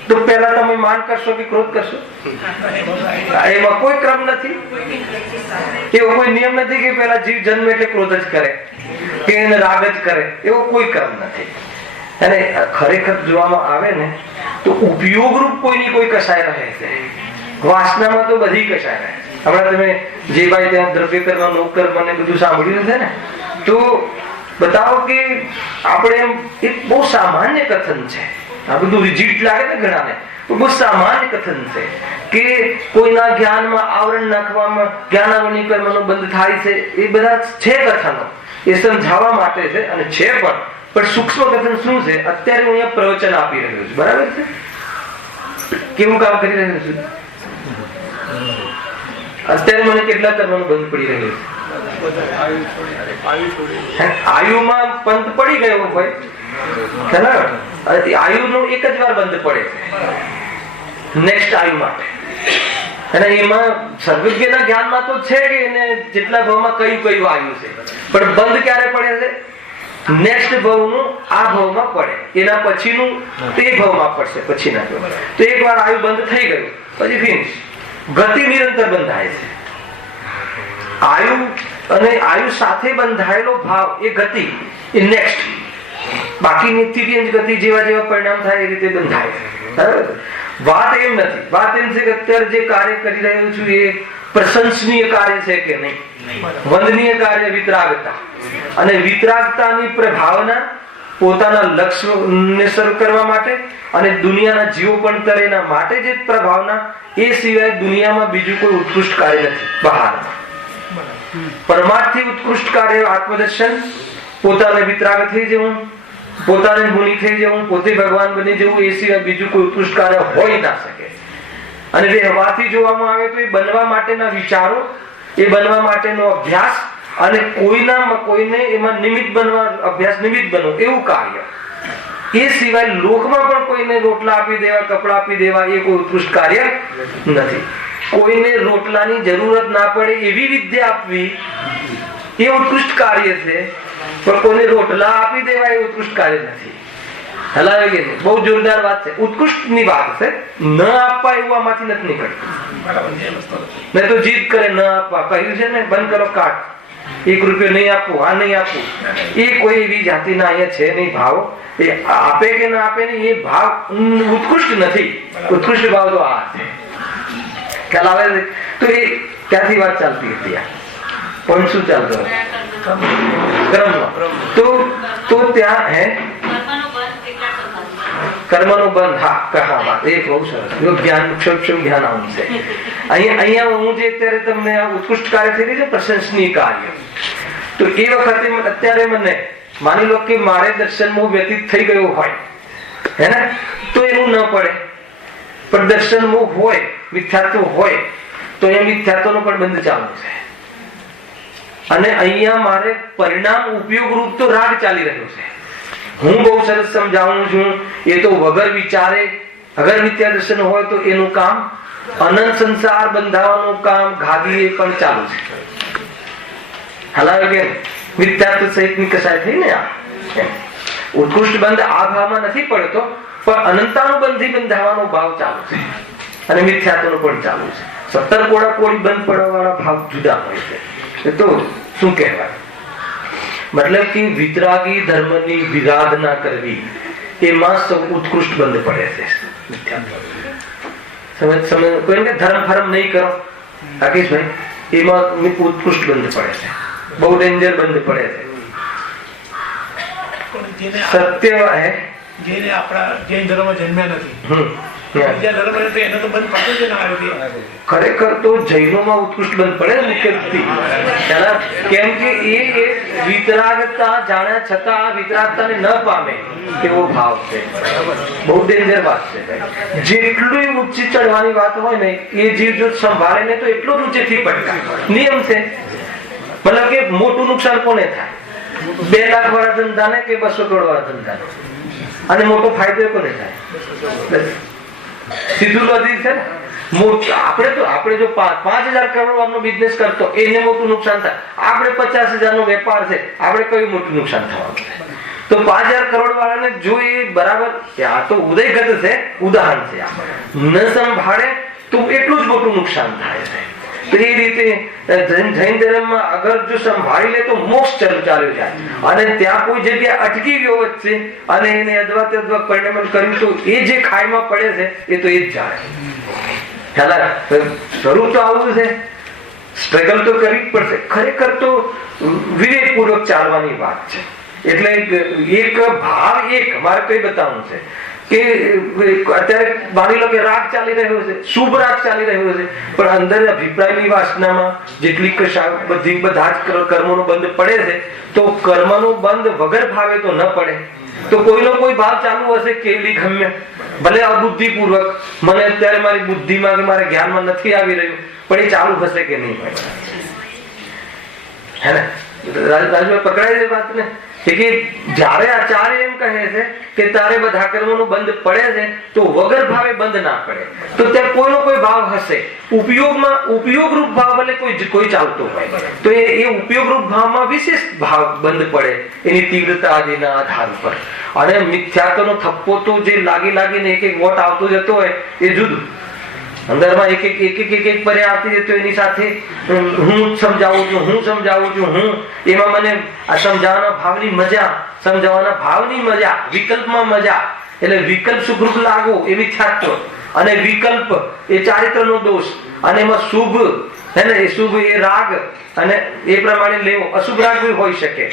તો પેલા તમે માન કરશો કે ક્રોધ કરશો? એમાં કોઈ ક્રમ નથી. એવો કોઈ નિયમ નથી કે પેલા જીવ જન્મે એટલે ક્રોધ જ કરે કે એને રાગ જ કરે. એવો કોઈ ક્રમ નથી. અને ખરેખર જોવામાં આવે ને તો ઉપયોગ રૂપ કોઈની કોઈ કસાય રહે છે. વાસનામાં તો બધી કસાય રહે. હમણાં તમે જે ભાઈ ત્યાં દ્રવ્ય કર્મ, લોક કર્મ ને બધું સાંભળ્યું છે ને, તો બતાવો કે આપણે એક બહુ સામાન્ય કથન છે. આ બધું રિજિડ લાગે ને ઘણાને, તો બહુ સામાન્ય કથન છે કે કોઈના જ્ઞાનમાં આવરણ નાખવામાં જ્ઞાનાવરણી કર્મનો બંધ થાય છે. એ બધા છે કથનો, એ સમજાવવા માટે છે અને છે પણ સૂક્ષ્મ કથન શું છે? અત્યારે હું અહીંયા પ્રવચન આપી રહ્યો છું, બરાબર છે? કેવું કામ કરી રહ્યું છું? અત્યારે મને કેટલા કર્મનો બંધ પડી રહ્યો છે? આયુમાં પંથ પડી ગયો હોય, આયુનો એક જ વાર બંધ પડે છે નેક્સ્ટ આયુ માટે. અને એમાં સર્વજ્ઞના જ્ઞાનમાં તો છે કે એને જેટલા ભાવમાં કયું આયુ છે, પણ બંધ ક્યારે પડે છે? નેક્સ્ટ ભાવનું આ ભાવમાં પડે, એના પછીનું તે ભાવમાં પડશે પછીના ભાવ. તો એક વાર આયુ બંધ થઈ ગયું પછી ફિનિશ. ગતિ નિરંતર બંધાય છે. આયુ અને આયુ સાથે બંધાયેલો ભાવ એ ગતિ, એ નેક્સ્ટ. બાકીની સ્થિતિ ગતિ જેવા પરિણામ થાય એ રીતે બંધાય છે. બરાબર? વાત એમ નથી. વાત એમ છે કે અત્યારે જે કાર્ય કરી રહ્યો છું એ પ્રશંસનીય કાર્ય છે કે નહીં? વંદનીય કાર્ય વિતરાગતા. અને વિતરાગતાની પ્રભાવના પોતાના લક્ષ્યને સર્વ કરવા માટે અને દુનિયાના જીવો પણ તરે એના માટે જે પ્રભાવના, એ સિવાય દુનિયામાં બીજું કોઈ ઉત્કૃષ્ટ કાર્ય નથી બહારમાં. પરમાર્થથી ઉત્કૃષ્ટ કાર્ય આત્મદર્શન, પોતાને વિતરાગ થઈ જવું, પોતાને મુનિ થઈ જવું, પોતે ભગવાન બની જવું, એ સિવાય બીજું કોઈ ઉત્કૃષ્ટ કાર્ય હોઈ ના શકે. અને વ્યવહારથી જોવામાં આવે તો એ બનવા માટેના વિચારો, એ બનવા માટેનો અભ્યાસ, અને કોઈને એમાં નિમિત્ત બનવા, અભ્યાસ નિમિત્ત બનવું એવું કાર્ય. એ સિવાય લોકમાં પણ કોઈને રોટલા આપી દેવા, કપડા આપી દેવા એ કોઈ ઉત્કૃષ્ટ કાર્ય નથી. કોઈને રોટલાની જરૂરત ના પડે એવી વિદ્યા આપવી એ ઉત્કૃષ્ટ કાર્ય છે, પણ કોઈને રોટલા આપી દેવા એ ઉત્કૃષ્ટ કાર્ય નથી. હલાવે કે નહીં? બહુ જોરદાર વાત છે, ઉત્કૃષ્ટ ની વાત છે. ન આપવા એવું આમાંથી નથી નીકળતું. મેં તો જીદ કરે ન આપવા, કહ્યું છે ને બંધ કરો કાટ, 1 રૂપિયો નહીં આપવું, આ નહીં આપવું. એ કોઈ એવી જાતિના અહીંયા છે નહીં ભાવ. એ આપે કે ના આપે નહીં, એ ભાવ ઉત્કૃષ્ટ નથી. ઉત્કૃષ્ટ ભાવ તો આ છે. ખ્યાલ આવે છે? તો એ ક્યાંથી વાત ચાલતી હતી? પણ શું ચાલતો ક્રમમાં? તો ત્યાં હે કર્મનો બંધ. હા, કહા વાત એ બહુ સરસ. જ્ઞાન જ્ઞાન આવું છે. અહીંયા હું જે અત્યારે તમને ઉત્કૃષ્ટ કાર્ય થઈ રહી છે, પ્રશંસનીય કાર્ય, તો એ વખતે અત્યારે મને માની લો કે મારે દર્શનમાં વ્યતીત થઈ ગયો હોય, હે ને, તો એવું ન પડે. પણ દર્શનમાં હોય, મિથ્યાત્વ હોય, તો અહીંયા મિથ્યાત્વનો પણ બંધ ચાલુ છે. અને અહીંયા મારે પરિણામ ઉપયોગ રૂપ તો રાગ ચાલી રહ્યો છે. હું બહુ સરસ સમજાવું છું, એ તો વગર વિચારે, અગર મિથ્યા દર્શન હોય તો એનું કામ, અનંત સંસાર બંધાવાનું કામ ઘાગી એ પણ ચાલુ છે. હલાવે કે મિથ્યાત્વ સહિત ની કસાય થઈ ને આ ઉત્કૃષ્ટ બંધ આ ભાવમાં નથી પડતો, પણ અનંતાનુબંધી બંધાવાનો ભાવ ચાલુ છે, અને મિથ્યાત્વનો પણ ચાલુ છે. 17 કોડા કોડી બંધ પડવા વાળા ભાવ જુદા હોય છે. તો શું કહેવાય? મતલબ કે વિતરાગી ધર્મની વિરાધના કરવી એમાં સૌ ઉત્કૃષ્ટ બંધ પડે છે. કોઈને ધર્મ ફરમ નહીં કરો રાકેશભાઈ, એમાં ઉત્કૃષ્ટ બંધ પડે છે, બહુ ડેન્જર બંધ પડે છે. સત્ય હે જેને આપણા જૈન ધર્મ જન્મ્યા નથી, બીજા ધર્મ નથી, એને તો બંધ પડે છે. ખરેખર તો જૈનોમાં ઉત્કૃષ્ટ બંધ પડે ને મુખ્યથી. કેમ કે એ વિતરાગતા જાણ્યા છતાં વિતરાગતાને ન પામે એવો ભાવ છે. બહુ ડેન્જર વાત છે. જેટલું ઊંચી ચડવાની વાત હોય ને, એ જીવ જો સંભાળે ને તો એટલું ઊંચેથી પટકાય. નિયમ છે. મતલબ કે મોટું નુકસાન કોને થાય? 2 લાખ વાળા ધંધાને કે 200 કરોડ વાળા ધંધાને? અને મોટો ફાયદો કોને થાય? સીધું લોજિક છે ને. આપણે જો 5,000 કરોડ વાળનો બિઝનેસ કરતો, એને મોટું નુકસાન થાય. આપણે 50,000 નો વેપાર છે, આપણે કયું મોટું નુકસાન થવાનું છે? તો 5,000 કરોડ વાળાને જો એ બરાબર, આ તો ઉદયગત છે, ઉદાહરણ છે, ન સંભાળે તો એટલું જ મોટું નુકસાન થાય છે. તો એ રીતે જૈન ધર્મમાં અગર જો સંભાળી લે તો મોક્ષ ચાલ્યો જાય. અને ત્યાં કોઈ જગ્યા અટકી ગયો વચ્ચે અને એને અદવા તદ્વા પરિણમન કર્યું, તો એ જે ખાઈમાં પડે છે એ તો એ જ જાણે. સ્વરૂપ તો આવું છે, સ્ટ્રગલ તો કરવી જ પડશે. ખરેખર તો વિવેકપૂર્વક ચાલવાની વાત છે. એટલે એક ભાવ, એક મારે કઈ બતાવવું છે કે અત્યારે માની લો કે રાગ ચાલી રહ્યો છે, શુભ રાગ ચાલી રહ્યો છે, પણ અંદર અભિપ્રાયની વાસનામાં જેટલી બધા જ કર્મોનો બંધ પડે છે, તો કર્મનો બંધ વગર ભાવે તો ન પડે. તો કોઈનો કોઈ ભાવ ચાલુ હશે, કેવલી ગમ્ય, ભલે અબુદ્ધિપૂર્વક, મને અત્યારે મારી બુદ્ધિમાં કે મારા જ્ઞાનમાં નથી આવી રહ્યું, પણ એ ચાલુ હશે કે નહીં હોય? હે ને રાજભાઈ પકડાય છે વાત ને? કે જયારે આચાર્ય એમ કહે છે કે તારે બધા કર્મોનો બંધ પડે છે, તો વગર ભાવે બંધ ના પડે, તો ત્યાં કોઈનો કોઈ ભાવ હશે. ઉપયોગ રૂપ ભાવ ભલે કોઈ ચાલતો હોય, તો એ ઉપયોગ રૂપ ભાવમાં વિશેષ ભાવ બંધ પડે એની તીવ્રતા આદિના આધાર પર. અને મિથ્યાત્વનો થપ્પો તો જે લાગીને એક વોટ આવતો જતો હોય એ જુદું. અંદરમાં એક પર્યા આવતી જતો, એની સાથે હું સમજાવું છું, એમાં મને આ સમજાવવાના ભાવની મજા, સમજાવવાના ભાવની મજા, વિકલ્પમાં મજા. એટલે વિકલ્પ સુખરૂપ લાગો એ મિથ્યાત્વ, અને વિકલ્પ એ ચારિત્રનો દોષ, અને એમાં શુભ હે ને, એ શુભ એ રાગ, અને એ પ્રમાણે લેવો. અશુભ રાગ બી હોઈ શકે,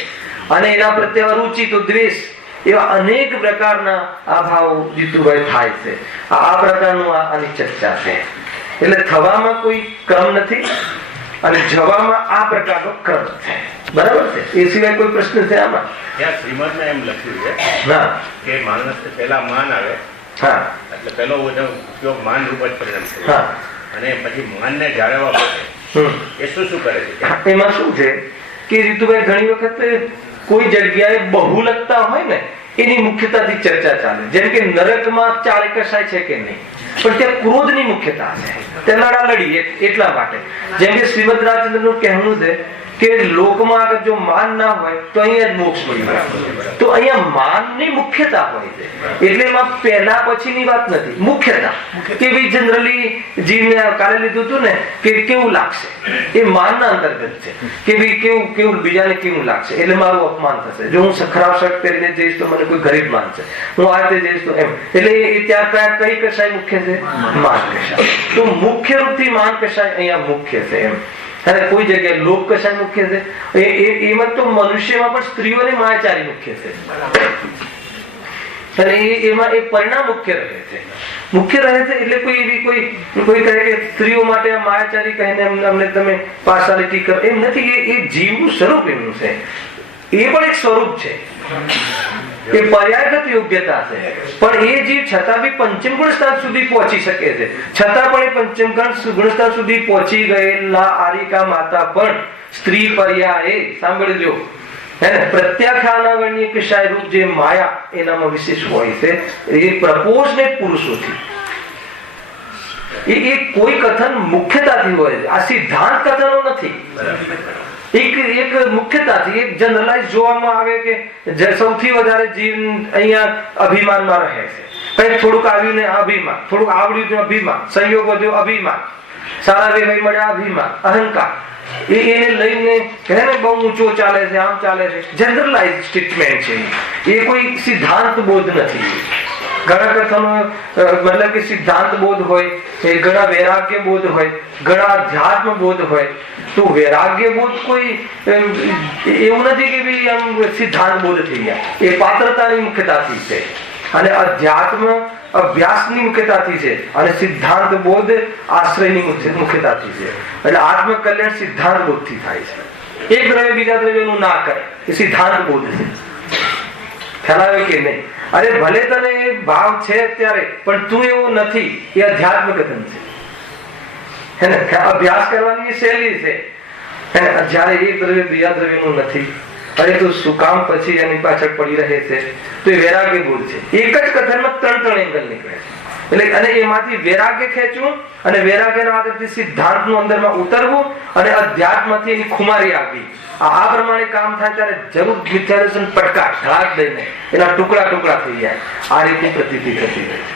અને એના પ્રત્યે રુચિ તો દ્વેષ. એવા અનેક પ્રકારના આ ભાવો જીતુભાઈ થાય છે. આ પ્રકારનું આની ચર્ચા છે. એટલે થવામાં કોઈ ક્રમ નથી, અને જવામાં આ પ્રકારનો ક્રમ છે. બરાબર છે? એ સિવાય કોઈ પ્રશ્ન છે આમાં? ત્યાં શ્રીમદમાં એમ લખ્યું છે હા કે માણસ પહેલા માન આવે, હા એટલે પહેલો ઉપયોગ માન રૂપ જ પરિણામ છે, હા અને પછી માનને જાળવવા માટે એ શું શું કરે છે? એમાં શું છે કે રીતુભાઈ ઘણી વખત કોઈ જગ્યાએ બહુલકતા હોય ને એની મુખ્યતાથી ચર્ચા ચાલે. જેમ કે નરકમાં ચારે કસાય છે કે નહીં, પણ ત્યાં ક્રોધની મુખ્યતા છે, ત્યાં લડાલડી એટલા માટે. જેમ કે શ્રીમદ રાજચંદ્રનું કહેવું છે કે લોકમાં અગર જો માન ના હોય તો અહીંયા જ મોક્ષ મળી જાય. તો અહીંયા માનની મુખ્યતા હોય છે, એટલે એમાં પહેલા પછીની વાત નથી, મુખ્યતા. કે ભાઈ જનરલી જીવને કાલે લીધું હતું ને કે કેવું લાગશે, એ માનના અંતર્ગત છે કે ભાઈ કેવું બીજાને કેવું લાગશે, એટલે મારું અપમાન થશે. જો હું ખરાબ શર્ટ પહેરીને જઈશ તો મને કોઈ ગરીબ માનશે, હું આ રીતે જઈશ તો એમ. એટલે એ ત્યાં કઈ કશાય મુખ્ય છે? માન કશાય. તો મુખ્ય રૂપથી માન કશાય અહીંયા મુખ્ય છે એમ. અને કોઈ જગ્યાએ લોક કશાય મુખ્ય છે? એમાં તો મનુષ્યમાં પણ સ્ત્રીઓને માયાચારી મુખ્ય છે, અને એમાં એ પરિણામ મુખ્ય રહે છે. મુખ્ય રહે છે એટલે કોઈ કહે કે સ્ત્રીઓ માટે માયાચારી કહીને અમને તમે પાર્શાલિટી કરો, એમ નથી. એ જીવનું સ્વરૂપ એમનું છે, એ પણ એક સ્વરૂપ છે, એ પર્યાયગત યોગ્યતા છે. પણ એ જીવ છતાં બી પંચમ ગુણ સ્થાન સુધી પહોંચી શકે છે, છતાં પણ એ પંચમ ગુણ સ્થાન સુધી પહોંચી ગયેલા આરિકા માતા પણ સ્ત્રી પર્યાય સાંભળજો હે ને પ્રત્યાખ્યાનાવરણીય કશાય રૂપ જે માયા એનામાં વિશેષ હોય છે. એ પ્રપોઝ ને પુરુષોથી એ કોઈ કથન મુખ્યતાથી હોય છે. આ સિદ્ધાંત કથનો નથી, એક મુખ્યતાથી એક જનરલાઇઝ જોવામાં આવે કે સૌથી વધારે જીવ અહીંયા અભિમાનમાં રહે છે. કંઈક થોડુંક આવ્યું ને અભિમાન, થોડુંક આવડ્યું અભિમાન, સંયોગ વધ્યો અભિમાન, સારા વેવાઈ મળ્યા અભિમાન, અહંકાર. એને લઈને કહે ને બહુ ઊંચો ચાલે છે, આમ ચાલે છે. જનરલાઇઝ સ્ટેટમેન્ટ છે, એ કોઈ સિદ્ધાંત બોધ નથી. ઘણા કથનો મતલબ કે સિદ્ધાંત બોધ હોય, ઘણા વૈરાગ્ય બોધ હોય, ઘણા અધ્યાત્મ બોધ હોય. તો વૈરાગ્ય બોધ કોઈ એવું નથી કે ભાઈ આમ સિદ્ધાંત બોધ થઈ ગયા, એ પાત્રતાની મુખ્યતાથી છે, અને અધ્યાત્મ અભ્યાસની મુખ્યતાથી છે, અને સિદ્ધાંત બોધ આશ્રયની મુખ્યતાથી છે. એટલે આત્મકલ્યાણ સિદ્ધાંત બોધથી થાય છે. એક દ્રવ્ય બીજા દ્રવ્યનું ના કરે એ સિદ્ધાંત બોધ છે. ખ્યાલ આવે કે નહીં? અરે ભલે તને ભાવ છે અત્યારે પણ તું એવો નથી, એ અધ્યાત્મ કથન છે. અભ્યાસ કરવાની એ શૈલી છે. જયારે એક દ્રવ્ય બીજા દ્રવ્યનું નથી, અરે તું શું કામ પછી એની પાછળ પડી રહે છે, તો એ વૈરાગ્ય બોધ છે. એક જ કથનમાં ત્રણ એંગલ નીકળે છે. એટલે અને એમાંથી વૈરાગ્ય ખેંચવું, અને વૈરાગ્યના આધારથી સિદ્ધાંતનું અંદરમાં ઉતરવું, અને અધ્યાત્મથી એની ખુમારી આપવી. આ પ્રમાણે કામ થાય ત્યારે જરૂર મિથ્યાદર્શન પટકા ઢાક દઈને એના ટુકડા થઈ જાય. આ રીતની પ્રતીતિ થતી રહે છે.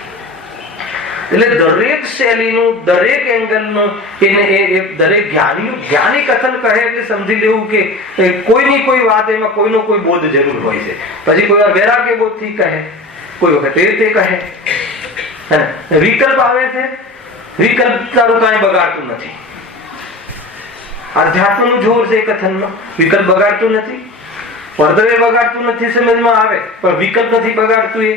એટલે દરેક શૈલીનું, દરેક એંગલનું દરેક જ્ઞાની કથન કહે એટલે સમજી લેવું કે કોઈની કોઈ વાત એમાં કોઈનો કોઈ બોધ જરૂર હોય છે. પછી કોઈ વાર વૈરાગ્ય બોધથી કહે, કોઈ વખત એ રીતે કહે. વિકલ્પ આવે છે, વિકલ્પ તારું કાંઈ બગાડતું નથી. અધ્યાત્મનું જોર છે કથનમાં, વિકલ્પ બગાડતું નથી. વર્તવે બગાડતું નથી સમજમાં આવે, પણ વિકલ્પ નથી બગાડતું. એ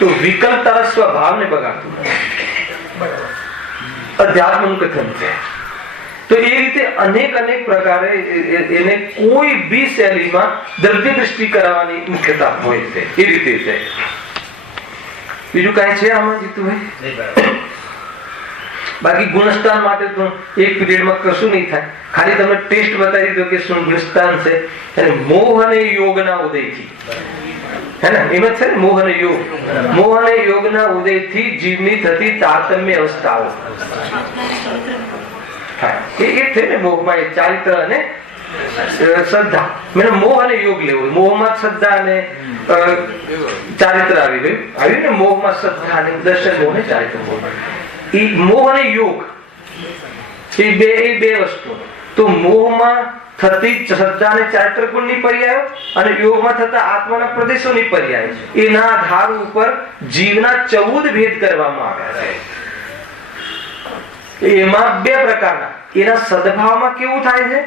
તો વિકલ્પ તારા સ્વભાવને બગાડતું નથી. અધ્યાત્મનું કથન છે. તો એ રીતે અનેક પ્રકારે એને કોઈ બી શૈલીમાં દ્રવ્ય દૃષ્ટિ કરાવવાની મુખ્યતા હોય છે. એ રીતે છે. બીજું કાંઈ છે આમાં જીતુભાઈ? બાકી ગુણસ્થાન માટે તો એક પીરિયડમાં કશું નહીં થાય. ખાલી તમને ટેસ્ટ બતાવી દો કે શું ગુણસ્થાન છે. અને મોહ અને યોગના ઉદયથી, હે ને એમ જ છે ને, મોહ અને યોગ. મોહ અને યોગના ઉદયથી જીવની થતી તારતમ્ય અવસ્થાઓ એ છે ને મોહમાં. એ ચારિત્ર અને શ્રદ્ધા, મને મોહ અને યોગ લેવો. મોહમાં શ્રદ્ધા અને ચારિત્ર આવી ગયું ને. મોહમાં શ્રદ્ધા અને દર્શન મોહ ને ચારિત્ર મોહ. એ મોહ અને યોગ એ બે વસ્તુ. તો મોહમાં થતી શ્રદ્ધા અને ચારિત્ર ગુણની પર્યાયો, અને યોગમાં થતા આત્માના પ્રદેશોની પર્યાય, એના આધાર ઉપર જીવના 14 ભેદ કરવામાં આવ્યા છે. એમાં બે પ્રકારના, એના સદભાવમાં કેવું થાય છે,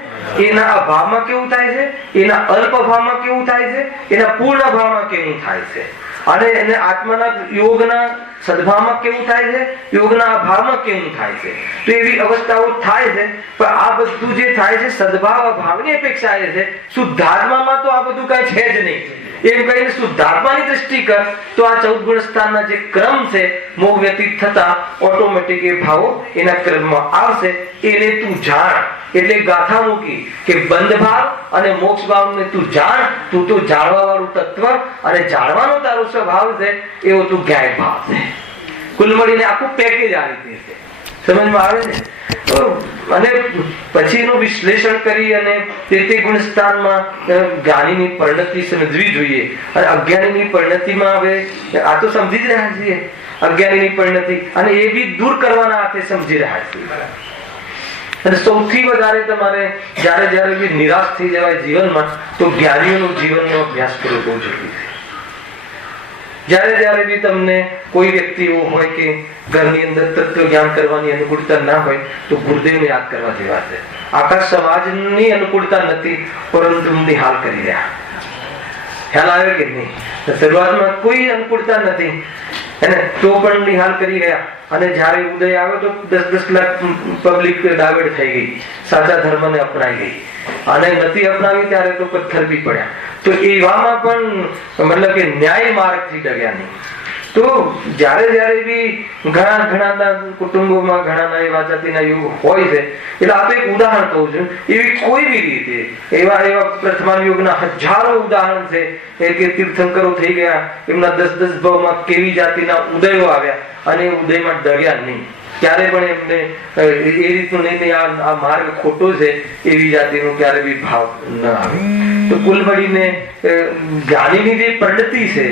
એના અભાવમાં કેવું થાય છે, એના અલ્પ ભાવમાં કેવું થાય છે, એના પૂર્ણ ભાવમાં કેવું થાય છે. અને એને આત્માના યોગના સદભાવમાં કેવું થાય છે, યોગના અભાવમાં કેવું થાય છે. તો એવી અવસ્થાઓ થાય છે. પણ આ બધું જે થાય છે સદભાવ અભાવની અપેક્ષા એ છે. શુદ્ધાત્મામાં તો આ બધું કઈ છે જ નહીં. એમ કહીને શુદ્ધાત્માની દ્રષ્ટિ કર તો આ 14 ગુણ સ્થાનના જે ક્રમ છે મોહ વ્યતીત થતા ઓટોમેટિક એ ભાવો એના ક્રમમાં આવશે. એને તું જાણ. એટલે ગાથા મૂકી કે બંધ ભાવ અને મોક્ષ ભાવને તું જાણ. તું તો જાણવા વાળું તત્વ અને જાણવાનો તારો સ્વભાવ છે એવો તું જ્ઞાય ભાવ છે. કુલ મળીને આખું પેકેજ આ રીતે છે. સમજમાં આવે છે? અને પછી એનું વિશ્લેષણ કરી અને તે ગુણ સ્થાનમાં જ્ઞાનીની પરિણતિ સમજવી જોઈએ. અને અજ્ઞાનીની પરિણતિમાં હવે આ તો સમજી જ રહ્યા છીએ અજ્ઞાનીની પરિણતિ, અને એ બી દૂર કરવાના હાથે સમજી રહ્યા છીએ. અને સૌથી વધારે તમારે જયારે બી નિરાશ થઈ જવાય જીવનમાં તો જ્ઞાનીઓનું જીવનનો અભ્યાસ કરવો બહુ જરૂરી છે. જયારે બી તમને કોઈ વ્યક્તિ એવો હોય કે ઘરની અંદર તત્વ જ્ઞાન કરવાની અનુકૂળતા ના હોય તો ગુરુદેવને યાદ કરવા જેવા છે. આખા સમાજની અનુકૂળતા નથી પરંતુ નિહાલ કરી રહ્યા. ખ્યાલ આવે કે નહીં? શરૂઆતમાં કોઈ અનુકૂળતા નથી તો પણ નિહાલ કરી રહ્યા. અને જયારે ઉદય આવ્યો તો 10 લાખ પબ્લિક ડાયવર્ટ થઈ ગઈ, સાચા ધર્મને અપનાવી ગઈ. અને નથી અપનાવી ત્યારે તો પથ્થર બી પડ્યા. તો એવામાં પણ મતલબ કે ન્યાય માર્ગથી ડગ્યા નહીં. તો જયારે બી ઘણા કુટુંબોમાં ઘણા એવા જાતિના યુગ હોય છે. એટલે આ તો એક ઉદાહરણ કહું છું. એવી કોઈ બી રીતે એવા પ્રથમા યુગના હજારો ઉદાહરણ છે કે તીર્થંકરો થઈ ગયા, એમના 10 ભાવમાં કેવી જાતિના ઉદયો આવ્યા અને ઉદયમાં ડગ્યા નહીં. ક્યારે પણ એમને એ રીતનું નહીં આ માર્ગ ખોટો છે એવી જાતિનો ક્યારે બી ભાવ ન આવે. તો કુલ મળીને જ્ઞાનીની જે પરિણતિ છે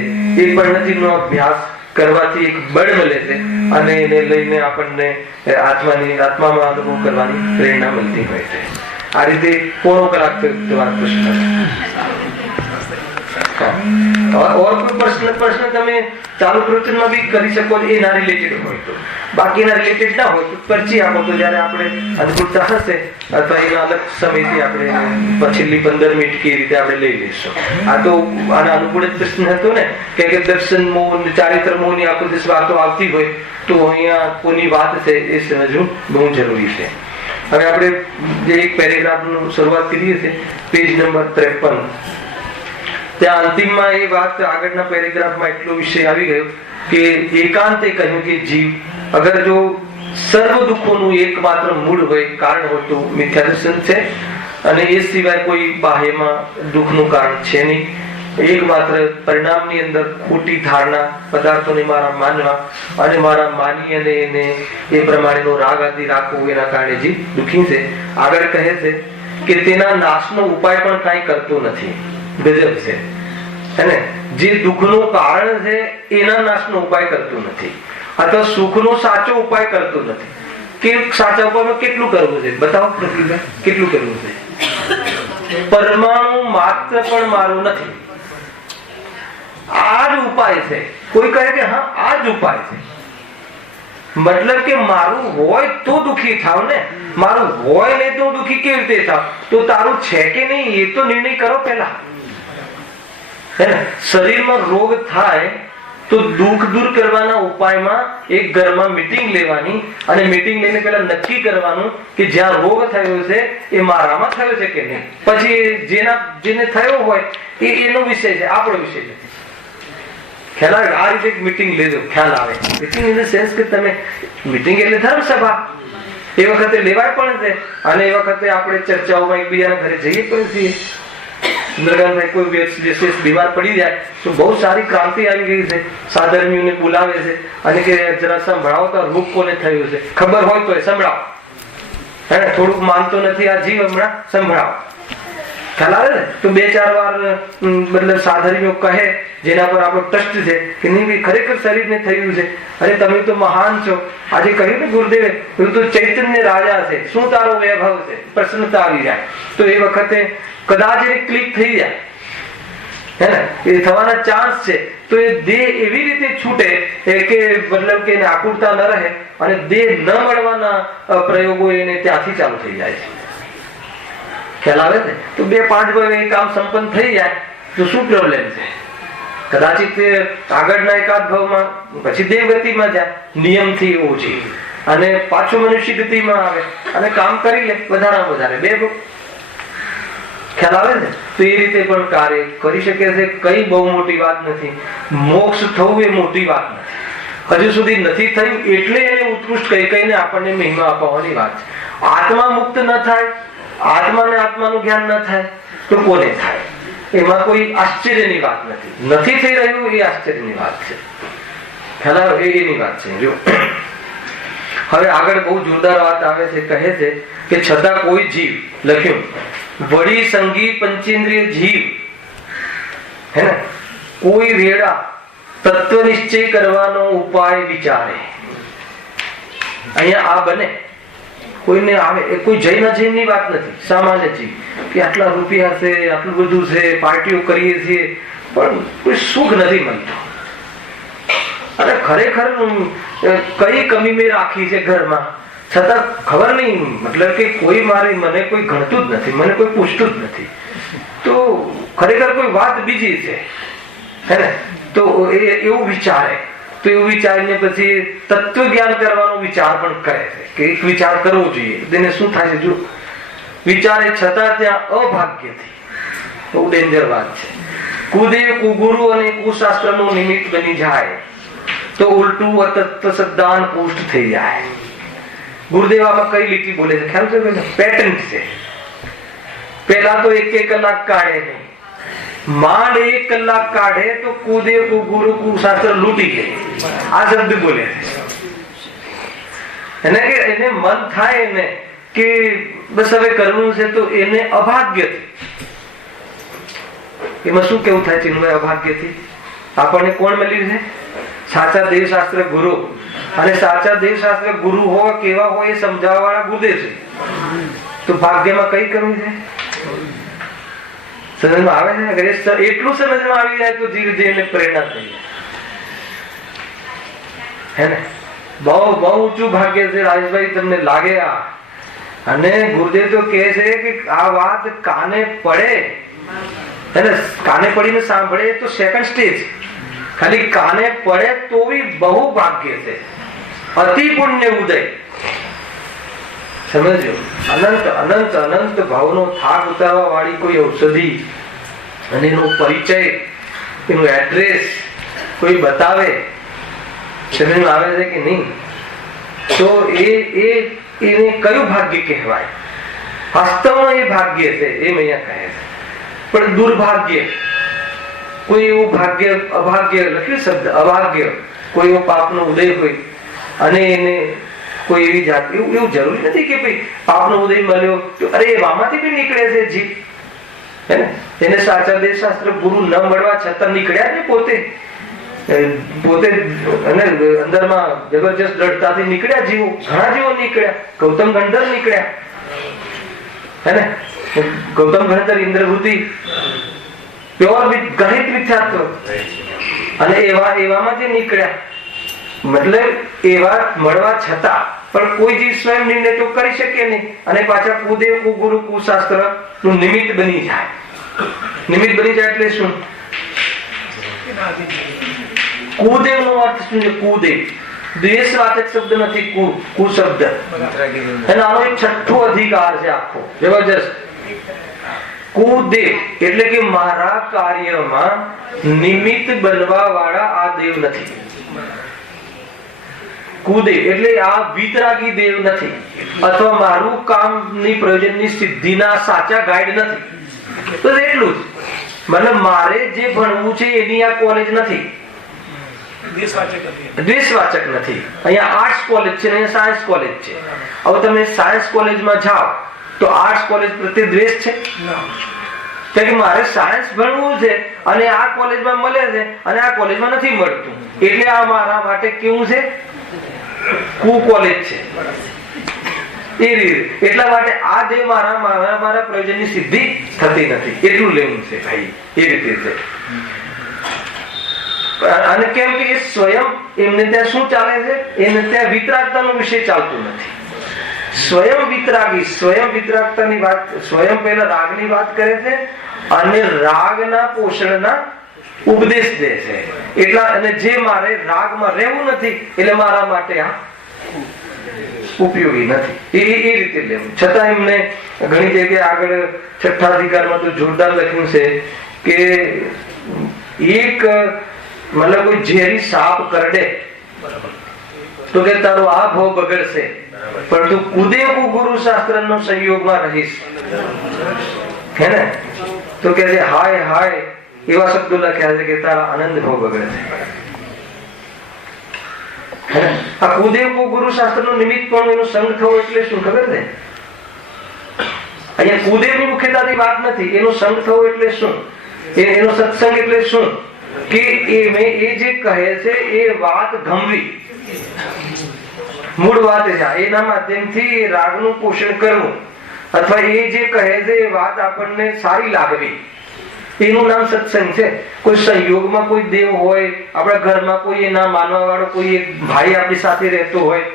એ પરિણતિનો અભ્યાસ કરવાથી એક બળ મળે છે અને એને લઈને આપણને આત્મામાં અનુભવ કરવાની પ્રેરણા મળતી હોય છે. આ રીતે પોણો કલાક તમારો પ્રશ્ન और कोई प्रश्न તમે ચાલુ પ્રવચનમાં બી કરી શકો એના રિલેટેડ હોય તો. બાકી એના રિલેટેડ ના હોય તો પરચી આપો તો જયારે આપણે અનુકૂળતા હશે અથવા એના અલગ સમયથી આપણે છેલ્લી 15 મિનિટ કે રીતે આપણે લઈ લઈશું. આ તો આના અનુકૂળ પ્રશ્ન હતો ને કે દર્શન મોહ ચારિત્ર મોહની આખો દિવસ વાતો આવતી હોય તો અહીંયા કોની વાત છે એ સમજવું બહુ જરૂરી છે. હવે આપણે જે એક પેરેગ્રાફનું શરૂઆત કરીએ છીએ પેજ નંબર 53. ત્યાં અંતિમમાં એ વાત આગળના પેરેગ્રાફમાં એટલો વિષય આવી ગયો કે એકાંતે કહ્યું કે જીવ અગર જો સર્વ દુઃખોનું એકમાત્ર મૂળ હોય કારણ હોય તો મિથ્યા દર્શન છે અને એ સિવાય કોઈ બાહ્યમાં દુઃખનું કારણ છે નહીં. એકમાત્ર પરિણામની અંદર ખોટી ધારણા પદાર્થોને મારા માનવા અને મારા માની અને એને એ પ્રમાણેનો રાગ આદિ રાખવો એના કારણે જીવ દુઃખી છે. આગળ કહે છે કે તેના નાશનો ઉપાય પણ કાંઈ કરતો નથી. ગજબ છે હે. જે દુઃખનું કારણ છે એના નાશનો ઉપાય કરતું નથી અથવા સુખનો સાચો ઉપાય કરતું નથી. કે સાચા ઉપાયમાં કેટલું કરવું છે બતાવો પ્રતિભા, કેટલું કરવું છે? પરમાણુ માત્ર પણ મારું નથી. આ જ ઉપાય છે. કોઈ કહે કે હા આ જ ઉપાય છે, મતલબ કે મારું હોય તો દુઃખી થાવ ને, મારું હોય નહીં તો દુઃખી કેવી રીતે થાવ? તો તારું છે કે નહીં એ તો નિર્ણય કરો પહેલા. શરીરમાં રોગ થાય તો દુઃખ દૂર કરવાના ઉપાયમાં એક ઘરમાં મીટિંગ લેવાની અને મીટિંગ લઈને પહેલા નક્કી કરવાનું કે જ્યાં રોગ થયો છે એ મારામાં થયો છે કે નહીં. પછી જેને થયો હોય એનો વિષય છે, આપણો વિષય નથી. ખ્યાલ આવે? આ રીતે મીટિંગ લેજો, ખ્યાલ આવે. મીટિંગ ઇન ધ સેન્સ કે તમે મીટિંગ એટલે ધર્મસભા એ વખતે લેવાય પણ છે અને એ વખતે આપણે ચર્ચાઓમાં એકબીજાના ઘરે જઈએ પણ છીએ. કોઈ વિશેષ બીમાર પડી જાય તો બહુ સારી ક્રાંતિ આવી ગઈ છે. સાધર્મીઓને બોલાવે છે અને કે જરા સંભળાવો તો રોગ કોને થયો છે, ખબર હોય તો સંભળાવો. હે થોડુંક માનતો નથી આ જીવ, હમણાં સંભળાવો. ખ્યાલ આવે ને? તો 2-4 વાર મતલબ સાધર્મીઓ કહે જેના પર આપણો ટ્રસ્ટ છે કે નહીં ખરેખર શરીરને થયું છે. અરે તમે તો મહાન છો. આજે કહ્યું ને ગુરુદેવે તું તો ચૈતન્ય રાજા છે, શું તારો વૈભવ છે? પ્રસન્નતા આવી જાય તો એ વખતે કદાચ એને ક્લિક થઈ જાય હે ને, એ થવાના ચાન્સ છે. તો એ દેહ એવી રીતે છૂટે કે મતલબ કે એને આકુરતા ન રહે અને દેહ ન મળવાના પ્રયોગો એને ત્યાંથી ચાલુ થઈ જાય છે. ખ્યાલ આવે છે? તો 2-5 વાર એ કામ સંપન્ન થઈ જાય તો શું પ્રોબ્લેમ છે? કદાચિત આગળના એકાદ ભાવમાં પછી દેવગતિમાં જાય નિયમથી એવું છે, અને પાછું મનુષ્ય ગતિમાં આવે અને કામ કરી લે વધારે 2 ભાવ. ખ્યાલ આવે ને? તો એ રીતે પણ કાર્ય કરી શકે છે. કઈ બહુ મોટી વાત નથી. મોક્ષ થવું એ મોટી વાત નથી. હજુ સુધી નથી થયું એટલે એને ઉત્કૃષ્ટ કહીને આપણને મહિમા અપાવવાની વાત છે. આત્મા મુક્ત ન થાય, આત્માને આત્માનું જ્ઞાન ન થાય તો કોને થાય? એમાં કોઈ આશ્ચર્યની વાત નથી થઈ રહ્યું એ આશ્ચર્યની વાત છે. ખ્યાલ આવે? એની વાત છે. જો હવે આગળ બહુ જોરદાર વાત આવે છે. કહે છે કે છતાં કોઈ જીવ, લખ્યું વળી સંગી પંચેન્દ્રિય જીવ હે ને, કોઈ વેળા તત્વ નિશ્ચય કરવાનો ઉપાય વિચારે. અહીંયા આ બને કોઈને આવે, એ કોઈ જૈન અજૈનની વાત નથી, સામાન્ય જીવ કે આટલા રૂપિયા છે, આટલું બધું છે, પાર્ટીઓ કરીએ છીએ, પણ કોઈ સુખ નથી મળતું. અને ખરેખર કઈ કમી મેં રાખી છે ઘરમાં, છતાં ખબર નહીં, મતલબ કે કોઈ મને કોઈ ગણતું જ નથી, મને કોઈ પૂછતું જ નથી. તો ખરેખર કોઈ વાત બીજી છે હે ને. તો એવું વિચારે, તો એવું વિચારીને પછી તત્વ જ્ઞાન કરવાનો વિચાર પણ કરે છે કે એક વિચાર કરવો જોઈએ. તેને શું થાય છે? જો વિચારે છતાં ત્યાં અભાગ્યથી, બહુ ડેન્જર વાત છે, કુદેવ કુગુરુ અને કુશાસ્ત્રનું નિમિત્ત બની જાય તો ઉલટું અતત્વ સદ્દાન પુષ્ટ થઈ જાય. ગુરુદેવામાં કઈ લીટી બોલે છે ખ્યાલ છે? પેટન્ટ છે. પેલા તો 1 કલાક કાઢે નહીં, માંડ 1 કલાક કાઢે તો કુદેવ કુગુરુ કુશાસ્ત્ર લૂંટી ગઈ. આ શબ્દ બોલે છે. એને કે એને મન થાય એને કે બસ હવે કરવું છે તો એને અભાગ્યથી. એમાં શું કેવું થાય છે? અભાગ્યથી આપણને કોણ મળ્યું છે? સાચા દેવશાસ્ત્ર ગુરુ. અને સાચા દેવશાસ્ત્ર ગુરુ હોય કેવા હોય એ સમજાવવા વાળા ગુરુદેવ છે. તો ભાગ્યમાં કઈ કરવું છે? સમજમાં આવે છે? એટલું સમજમાં આવી જાય તો ધીરે ધીરે પ્રેરણા થઈ જાય હે ને. બહુ ઊંચું ભાગ્ય છે રાજેશભાઈ, તમને લાગે આ? અને ગુરુદેવ તો કહે છે કે આ વાત કાને પડે હે ને, કાને પડીને સાંભળે તો સેકન્ડ સ્ટેજ, ખાલી કાને પડે તો બી બહુ ભાગ્ય છે. અતિ પુણ્ય ઉદય. સમજો? અનંત અનંત અનંત ભાવનો થાક ઉતારવા વાળી કોઈ ઔષધિ અને એનો પરિચય, એનું એડ્રેસ કોઈ બતાવે, સમજમાં આવે છે કે નહીં? તો એને કયું ભાગ્ય કહેવાય? વાસ્તવમાં એ ભાગ્ય છે, એમ અહીંયા કહે છે. પણ દુર્ભાગ્ય, કોઈ એવું ભાગ્ય, અભાગ્ય લખ્યું શબ્દ અભાગ્ય, કોઈ એવો પાપનો ઉદય હોય અને એને કોઈ એવી જાત, એવું જરૂરી નથી કે ભાઈ પાપનો ઉદય મળ્યો તો અરે એમાંથી બી નીકળે છે જીવ હે ને. એને સાચા દેવશાસ્ત્ર ગુરુ ન મળવા છતાં નીકળ્યા ને પોતે અને અંદરમાં જબરજસ્ત દ્રઢતાથી નીકળ્યા જીવો. ઘણા જીવો નીકળ્યા. ગૌતમ ગંધર નીકળ્યા હે ને. ગૌતમ ગંધર ઇન્દ્રવૃત્તિ પ્યોર ગણિત મિથ્યાત્વ, અને એવામાં જે નીકળ્યા, મતલબ એવા મળવા છતાં પણ કોઈ જીવ સ્વયં નિર્ણય તો કરી શકે નહીં, અને પાછા કુદેવ કુગુરુ કુશાસ્ત્ર નું નિમિત્ત બની જાય. નિમિત્ત બની જાય એટલે શું? કુદેવ નો અર્થ શું છે? કુદેવ દ્વેષવાચક શબ્દ નથી, કુ શબ્દ. અને આનો એક છઠ્ઠો અધિકાર છે આખો જબરજસ્ત. કુદેવ એટલે કે મારા કાર્યમાં નિમિત્ત બનવા વાળા આ દેવ નથી. કુદેવ એટલે આ વિતરાગી દેવ નથી, અથવા મારું કામની પ્રયોજનની સિદ્ધિના સાચા ગાઈડ નથી. તો એટલું જ, મતલબ મારે જે ભણવું છે એની આ કોલેજ નથી, દ્વેષવાચક નથી. અહીંયા આર્ટ્સ કોલેજ છે, અહીંયા સાયન્સ કોલેજ છે. હવે તમે સાયન્સ કોલેજમાં જાઓ તો આર્ટ્સ કોલેજ પ્રત્યે દ્વેષ છે? કે મારે સાયન્સ ભણવું છે અને આ કોલેજમાં મળે છે અને આ કોલેજમાં નથી મળતું, એટલે આ મારા માટે કેવું છે? કુ કોલેજ છે. એ રીતે એટલા માટે આ જે મારા પ્રયોજનની સિદ્ધિ થતી નથી, એટલું લેવું છે ભાઈ. એ રીતે છે. અને કેમ કે એ સ્વયં એમને ત્યાં શું ચાલે છે? એને ત્યાં વિતરાગતાનો વિષય ચાલતું નથી. સ્વયં વિતરાગતાની વાત, સ્વયં પહેલા રાગની વાત કરે છે અને રાગના પોષણના ઉપદેશ દે છે એટલા, અને જે મારે રાગમાં રહેવું નથી એટલે મારા માટે આ ઉપયોગી નથી, એ રીતે લેવું. છતાં એમને ઘણી જગ્યાએ આગળ 6ઠ્ઠા અધિકારમાં તો જોરદાર લખ્યું છે કે એક મતલબ કોઈ ઝેરી સાપ કરડે તો કે તારો આ ભાવ બગડશે, પણ તું કુદેવ ગુરુ શાસ્ત્ર નો સંયોગમાં રહીશ, હે ને, તો કે હાય હાય એવા શબ્દો લખ્યા છે કે તારા આનંદ ભાવ બગડશે. આ કુદેવ ગુરુ શાસ્ત્ર નું નિમિત્ત પણ એનો સંગ થવો એટલે શું ખબર છે? અહીંયા કુદેવ ની મુખ્યતાની વાત નથી, એનો સંગ થવો એટલે શું, એનો સત્સંગ એટલે શું કે એ જે કહે છે એ વાત ગમવી, મૂળ વાત છે એના માધ્યમથી રાગનું પોષણ કરવું, અથવા એ જે કહે છે એ વાત આપણને સારી લાગવી, એનું નામ સત્સંગ છે. કોઈ સંયોગમાં કોઈ દેવ હોય, આપણા ઘરમાં કોઈ એના માનવા વાળો કોઈ એક ભાઈ આપણી સાથે રહેતો હોય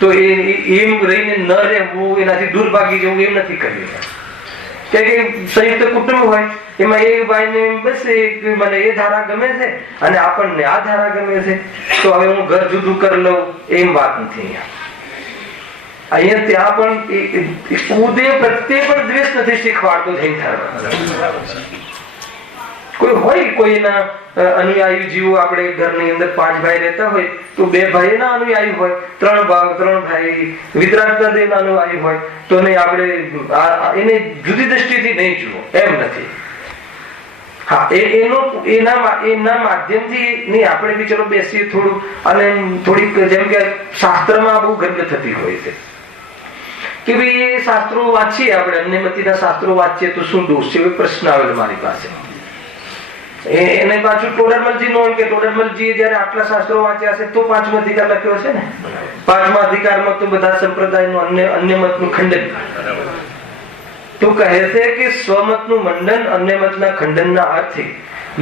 તો એમ રહીને ન રહેવું, એનાથી દૂર ભાગી જવું એમ નથી કર્યું. કે સંયુક્ત કુટુંબ હોય એમાં એક ભાઈને બસ મને એ ધારા ગમે છે અને આપણને આ ધારા ગમે છે તો હવે હું ઘર જુદું કરી લઉં, એમ વાત નથી. અહીંયા ત્યાં પણ કુદેવ પ્રત્યે પણ દ્વેષ નથી શીખવાડતો જૈન ધર્મ. કોઈ હોય કોઈના અનુયાયી જીવો, આપણે ઘરની અંદર 5 ભાઈ રહેતા હોય તો 2 ભાઈ ના અનુયાયી હોય, 3 ભાઈ વિતરાગતા દેવના અનુયાયી હોય તો નહીં આપણે એને જુદી દ્રષ્ટિથી નહીં જુઓ, એમ નથી. હા, એના માધ્યમથી નહીં આપણે બી ચલો બેસીએ થોડું, અને થોડીક જેમ કે શાસ્ત્રમાં બહુ ગંધ થતી હોય છે કે ભાઈ એ શાસ્ત્રો વાંચીએ આપણે, અન્યમતીના શાસ્ત્રો વાંચીએ તો શું દોષ છે, એવો પ્રશ્ન આવેલો મારી પાસે. એને પાછું ટોડરમલજી નો કે ટોડરમલજીએ જયારે આટલા શાસ્ત્રો વાંચ્યા છે તો 5મો અધિકાર લખ્યો છે ને, 5મા અધિકારમાં તો બધા સંપ્રદાયનું અન્ય મતનું ખંડન તો કહે છે કે સ્વમતનું મંડન, અન્ય મતના ખંડનના અર્થે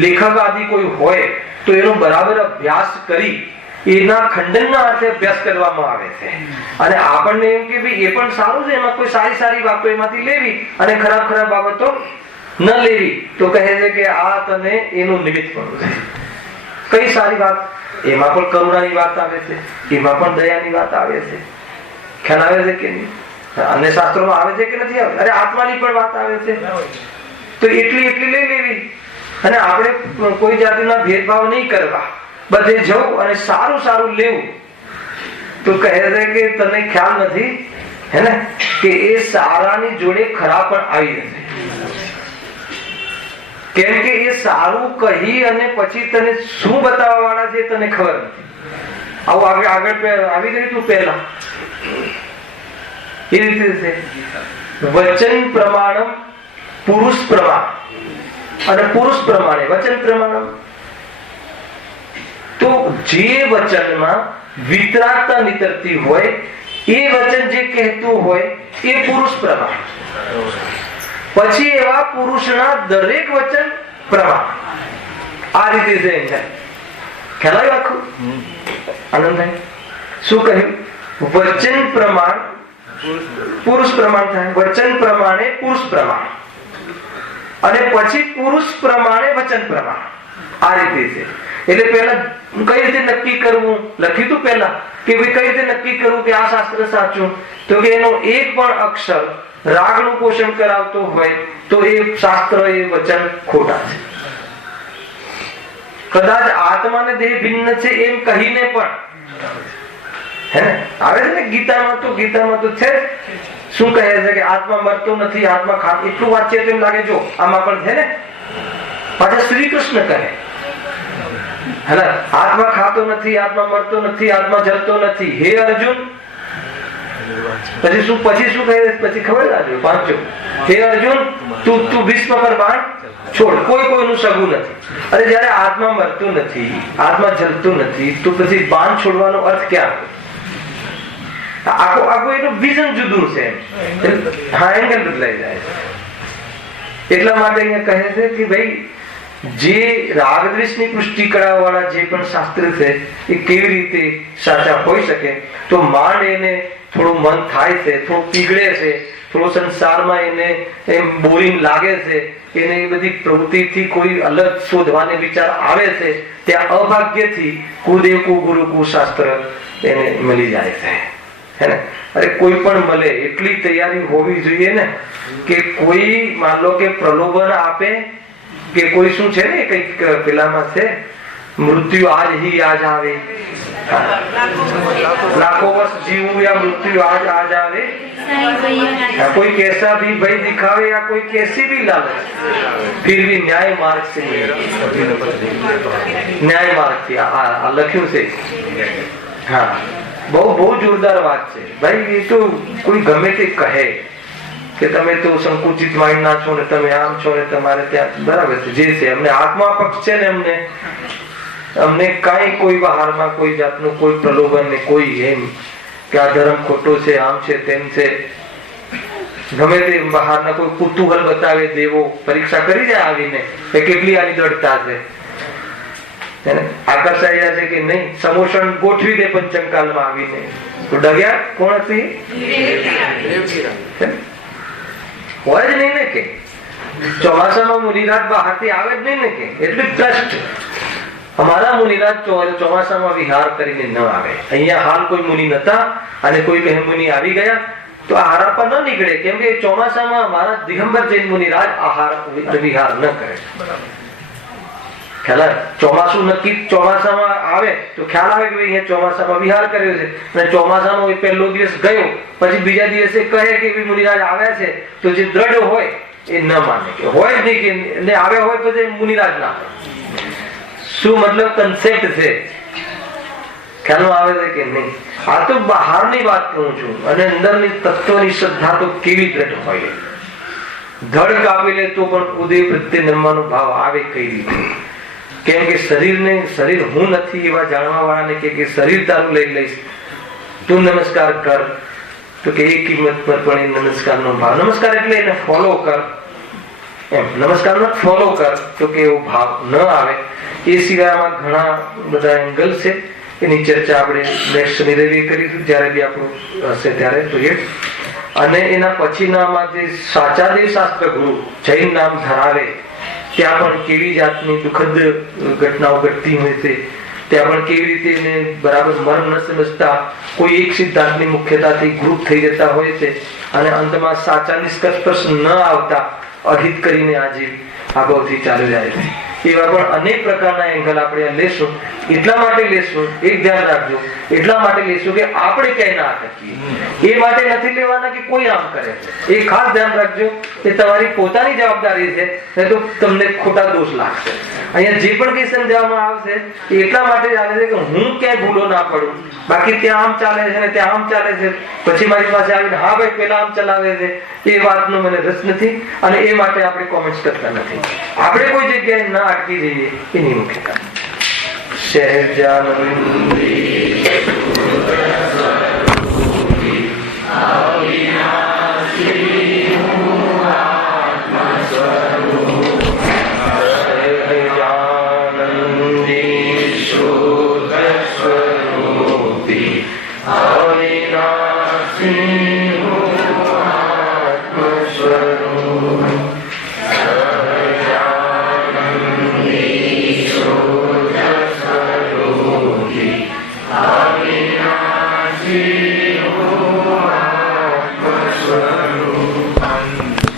લેખક આદિ કોઈ હોય તો એનો બરાબર અભ્યાસ કરી એના ખંડનના અર્થે અભ્યાસ કરવામાં આવે છે. અને આપણને એમ કે ભાઈ એ પણ સારું છે, એમાં કોઈ સારી સારી વાતો એમાંથી લેવી અને ખરાબ ખરાબ બાબતો ન લેવી, તો કહે છે કે આ તને એનું નિમિત્ત પણ છે. કઈ સારી વાત, એમાં પણ કરુણાની વાત આવે છે, એમાં પણ દયાની વાત આવે છે, ખ્યાલ આવે છે કે નહીં? અન્ય શાસ્ત્રોમાં આવે છે કે નથી આવે? અરે આત્માની પણ વાત આવે છે, તો એટલી લઈ લેવી અને આપણે કોઈ જાતિના ભેદભાવ નહીં કરવા, બધે જવું અને સારું સારું લેવું. તો કહે છે કે તને ખ્યાલ નથી હે ને કે એ સારાની જોડે ખરાબ પણ આવી જશે, કેમ કે એ સારું કહી અને પછી તને શું બતાવવા વાળા છે તને ખબર નથી. આવું આગળ આવી ગયું તું પહેલા એ રીતે છે. વચન પ્રમાણમ પુરુષ પ્રમાણ અને પુરુષ પ્રમાણે વચન પ્રમાણમ, તો જે વચનમાં વિતરાગતા નીતરતી હોય એ વચન જે કહેતું હોય એ પુરુષ પ્રમાણ, પછી એવા પુરુષના દરેક વચન પ્રમાણ. આ રીતે છે. ખ્યાલ આવ્યો આખું? આનંદભાઈ શું કહ્યું? વચન પ્રમાણ પુરુષ પ્રમાણ થાય, વચન પ્રમાણે પુરુષ પ્રમાણ, અને પછી પુરુષ પ્રમાણે વચન પ્રમાણ. આ રીતે છે. એટલે પહેલા કઈ રીતે નક્કી કરવું લખ્યું હતું પહેલા કે ભાઈ કઈ રીતે નક્કી કરવું કે આ શાસ્ત્ર સાચું, તો કે એનો એક પણ અક્ષર રાગનું પોષણ કરાવતો હોય તો એ શાસ્ત્ર એ વચન ખોટા છે. કદાચ આત્મા ને દેહ ભિન્ન છે એમ કહીને પણ હે આવે છે ને ગીતામાં તો છે શું કહે છે કે આત્મા મરતો નથી, આત્મા ખા, એટલું વાંચીએ તો એમ લાગે જો આમાં પણ છે ને. પાછા શ્રી કૃષ્ણ કહે આત્મા ખાતો નથી, આત્મા મરતો નથી, આત્મા જરતો નથી, હે અર્જુન. પછી શું કહે? પછી ખબર લાગ્યો 5, હે અર્જુન તું ભીષ્મ પર બાણ છોડ, કોઈનું સગું નથી. અરે જયારે આત્મા મરતું નથી, આત્મા જલતું નથી, તો પછી બાણ છોડવાનો અર્થ ક્યાં? આખું એનું વિઝન જુદું છે. હા, એંગલ બદલાઈ જાય છે. એટલા માટે અહીંયા કહે છે કે ભાઈ જે રાગદ્વેષની પુષ્ટિ કરાવવા વાળા જે પણ શાસ્ત્ર છે એ કેવી રીતે સાચા હોઈ શકે? તો માંડ એને થોડું મન થાય છે, થોડું પીગળે છે, થોડો સંસારમાં એને એમ બોરિંગ લાગે છે, એને એ બધી પ્રવૃત્તિથી કોઈ અલગ શોધવાને વિચાર આવે છે, ત્યાં અભાગ્યથી કુદેવ કુ ગુરુ કુ શાસ્ત્ર એને મળી જાય છે, હે ને? અરે કોઈ પણ મળે એટલી તૈયારી હોવી જોઈએ ને કે કોઈ માન લો કે પ્રલોભન આપે કે કોઈ શું છે ને કઈક પેલામાં છે મૃત્યુ આજ હી આજ આવે, लाखों वर्ष जीवूं या मृत्यु आज आज आवे, कोई कैसा भी भय दिखावे या कोई कैसी भी लालच, फिर भी न्याय मार्ग से न्याय मार्ग से लख्યું છે। હા, બહુ જોરદાર વાત છે ભાઈ। એ તો કોઈ ગમે તે કહે કે તમે તો સંકુચિત માઇન્ડ ના છો ને તમે આમ છો ને તમારે ત્યાં બરાબર છે, જે છે અમને આત્મા પક્ષ છે ને અમને કઈ કોઈ બહારમાં કોઈ જાતનું કોઈ પ્રલોભન ને કોઈ એમ કે આ ધર્મ ખોટો છે, આમ છે તેમ છે, ગમે તે બહારના કોઈ કુતૂહલ બતાવે દેવો પરીક્ષા કરી જાય આવીને કે કેટલી આની દ્રઢતા છે, આકર્ષાઈ જાય છે કે નહીં, સમોષણ ગોઠવી દે પંચમકાલમાં આવીને તો ડગ્યા કોણ હતી? હોય જ નહીં ને કે ચોમાસામાં મુનિરાજ બહારથી આવે જ નહીં ને કે, એટલે ટ્રસ્ટ અમારા મુનિરાજ ચોમાસામાં વિહાર કરીને ન આવે। અહીંયા હાલ કોઈ મુનિ નતા અને કોઈ કહે મુનિ આવી ગયા તો આહાર પર ન નીકળે, કેમ કે ચોમાસામાં અમારા દિગંબર જૈન મુનિરાજ આહાર વિહાર ન કરે। ખ્યાલ આવે? ચોમાસું નક્કી ચોમાસામાં આવે તો ખ્યાલ આવે કે અહીંયા ચોમાસામાં વિહાર કર્યો છે, અને ચોમાસાનો પહેલો દિવસ ગયો પછી બીજા દિવસે કહે કે મુનિરાજ આવ્યા છે તો જે દ્રઢ હોય એ ન માને, કે હોય જ નહીં કે આવ્યા હોય તો જે મુનિરાજ ના હોય। શું મતલબ કન્સેપ્ટ છે? ખ્યાલ આવે છે કે નહીં? આ તો બહારની વાત કહું છું, અને અંદરની તત્વની શ્રદ્ધા તો કેવી દ્રઢ હોય, ધડ કાપી લે તો પણ ઉદય પ્રત્યે નમવાનો ભાવ આવે કઈ રીતે? કેમ કે શરીર હું નથી એવા જાણવા વાળાને કે શરીર તારું લઈ લઈશ, તું નમસ્કાર કર તો કે એ કિંમત પર પણ એ નમસ્કારનો ભાવ, નમસ્કાર એટલે એને ફોલો કર એમ, નમસ્કારનો ફોલો કર તો કે એવો ભાવ ન આવે। એ સિવાયમાં ઘણા બધા એંગલ છે, એની ચર્ચા આપણે નેક્સ્ટ શનિ કરીશું જ્યારે બી આપણું હશે ત્યારે જોઈએ। અને એના પછીનામાં જે સાચા દેવ શાસ્ત્ર ગુરુ જૈન નામ ધરાવે ત્યાં પણ કેવી જાતની દુઃખદ ઘટનાઓ ઘટતી હોય છે, ત્યાં પણ કેવી રીતે એને બરાબર મર્મ ન સમજતા કોઈ એક સિદ્ધાંતની મુખ્યતાથી ગ્રુપ થઈ જતા હોય છે, અને અંતમાં સાચા નિષ્કર્ષ પર ન આવતા અહિત કરીને આજે આગળથી ચાલી જાય છે। એવા પણ અનેક પ્રકારના એંગલ આપણે લેશું। એટલા માટે લેશું, એક ધ્યાન રાખજો, એટલા માટે લેશું કે આપણે ક્યાંય ના અટકીએ, એ માટે નથી લેવાના કે કોઈ આમ કરે, એ ખાસ ધ્યાન રાખજો કે તમારી પોતાની જવાબદારી છે, નહીં તો તમને ખોટા દોષ લાગશે। અહીંયા જે પણ કઈ સમજાવવામાં આવશે એ એટલા માટે ચાલે છે કે હું ક્યાંય ભૂલો ના પડું, બાકી ત્યાં આમ ચાલે છે ને ત્યાં આમ ચાલે છે, પછી મારી પાસે આવીને હા ભાઈ પેલા આમ ચલાવે છે, એ વાતનો મને રસ નથી, અને એ માટે આપણે કોમેન્ટ કરતા નથી। આપણે કોઈ જગ્યાએ ના અટકી જઈએ એની મુખ્ય કારણ। શહેજાનંદ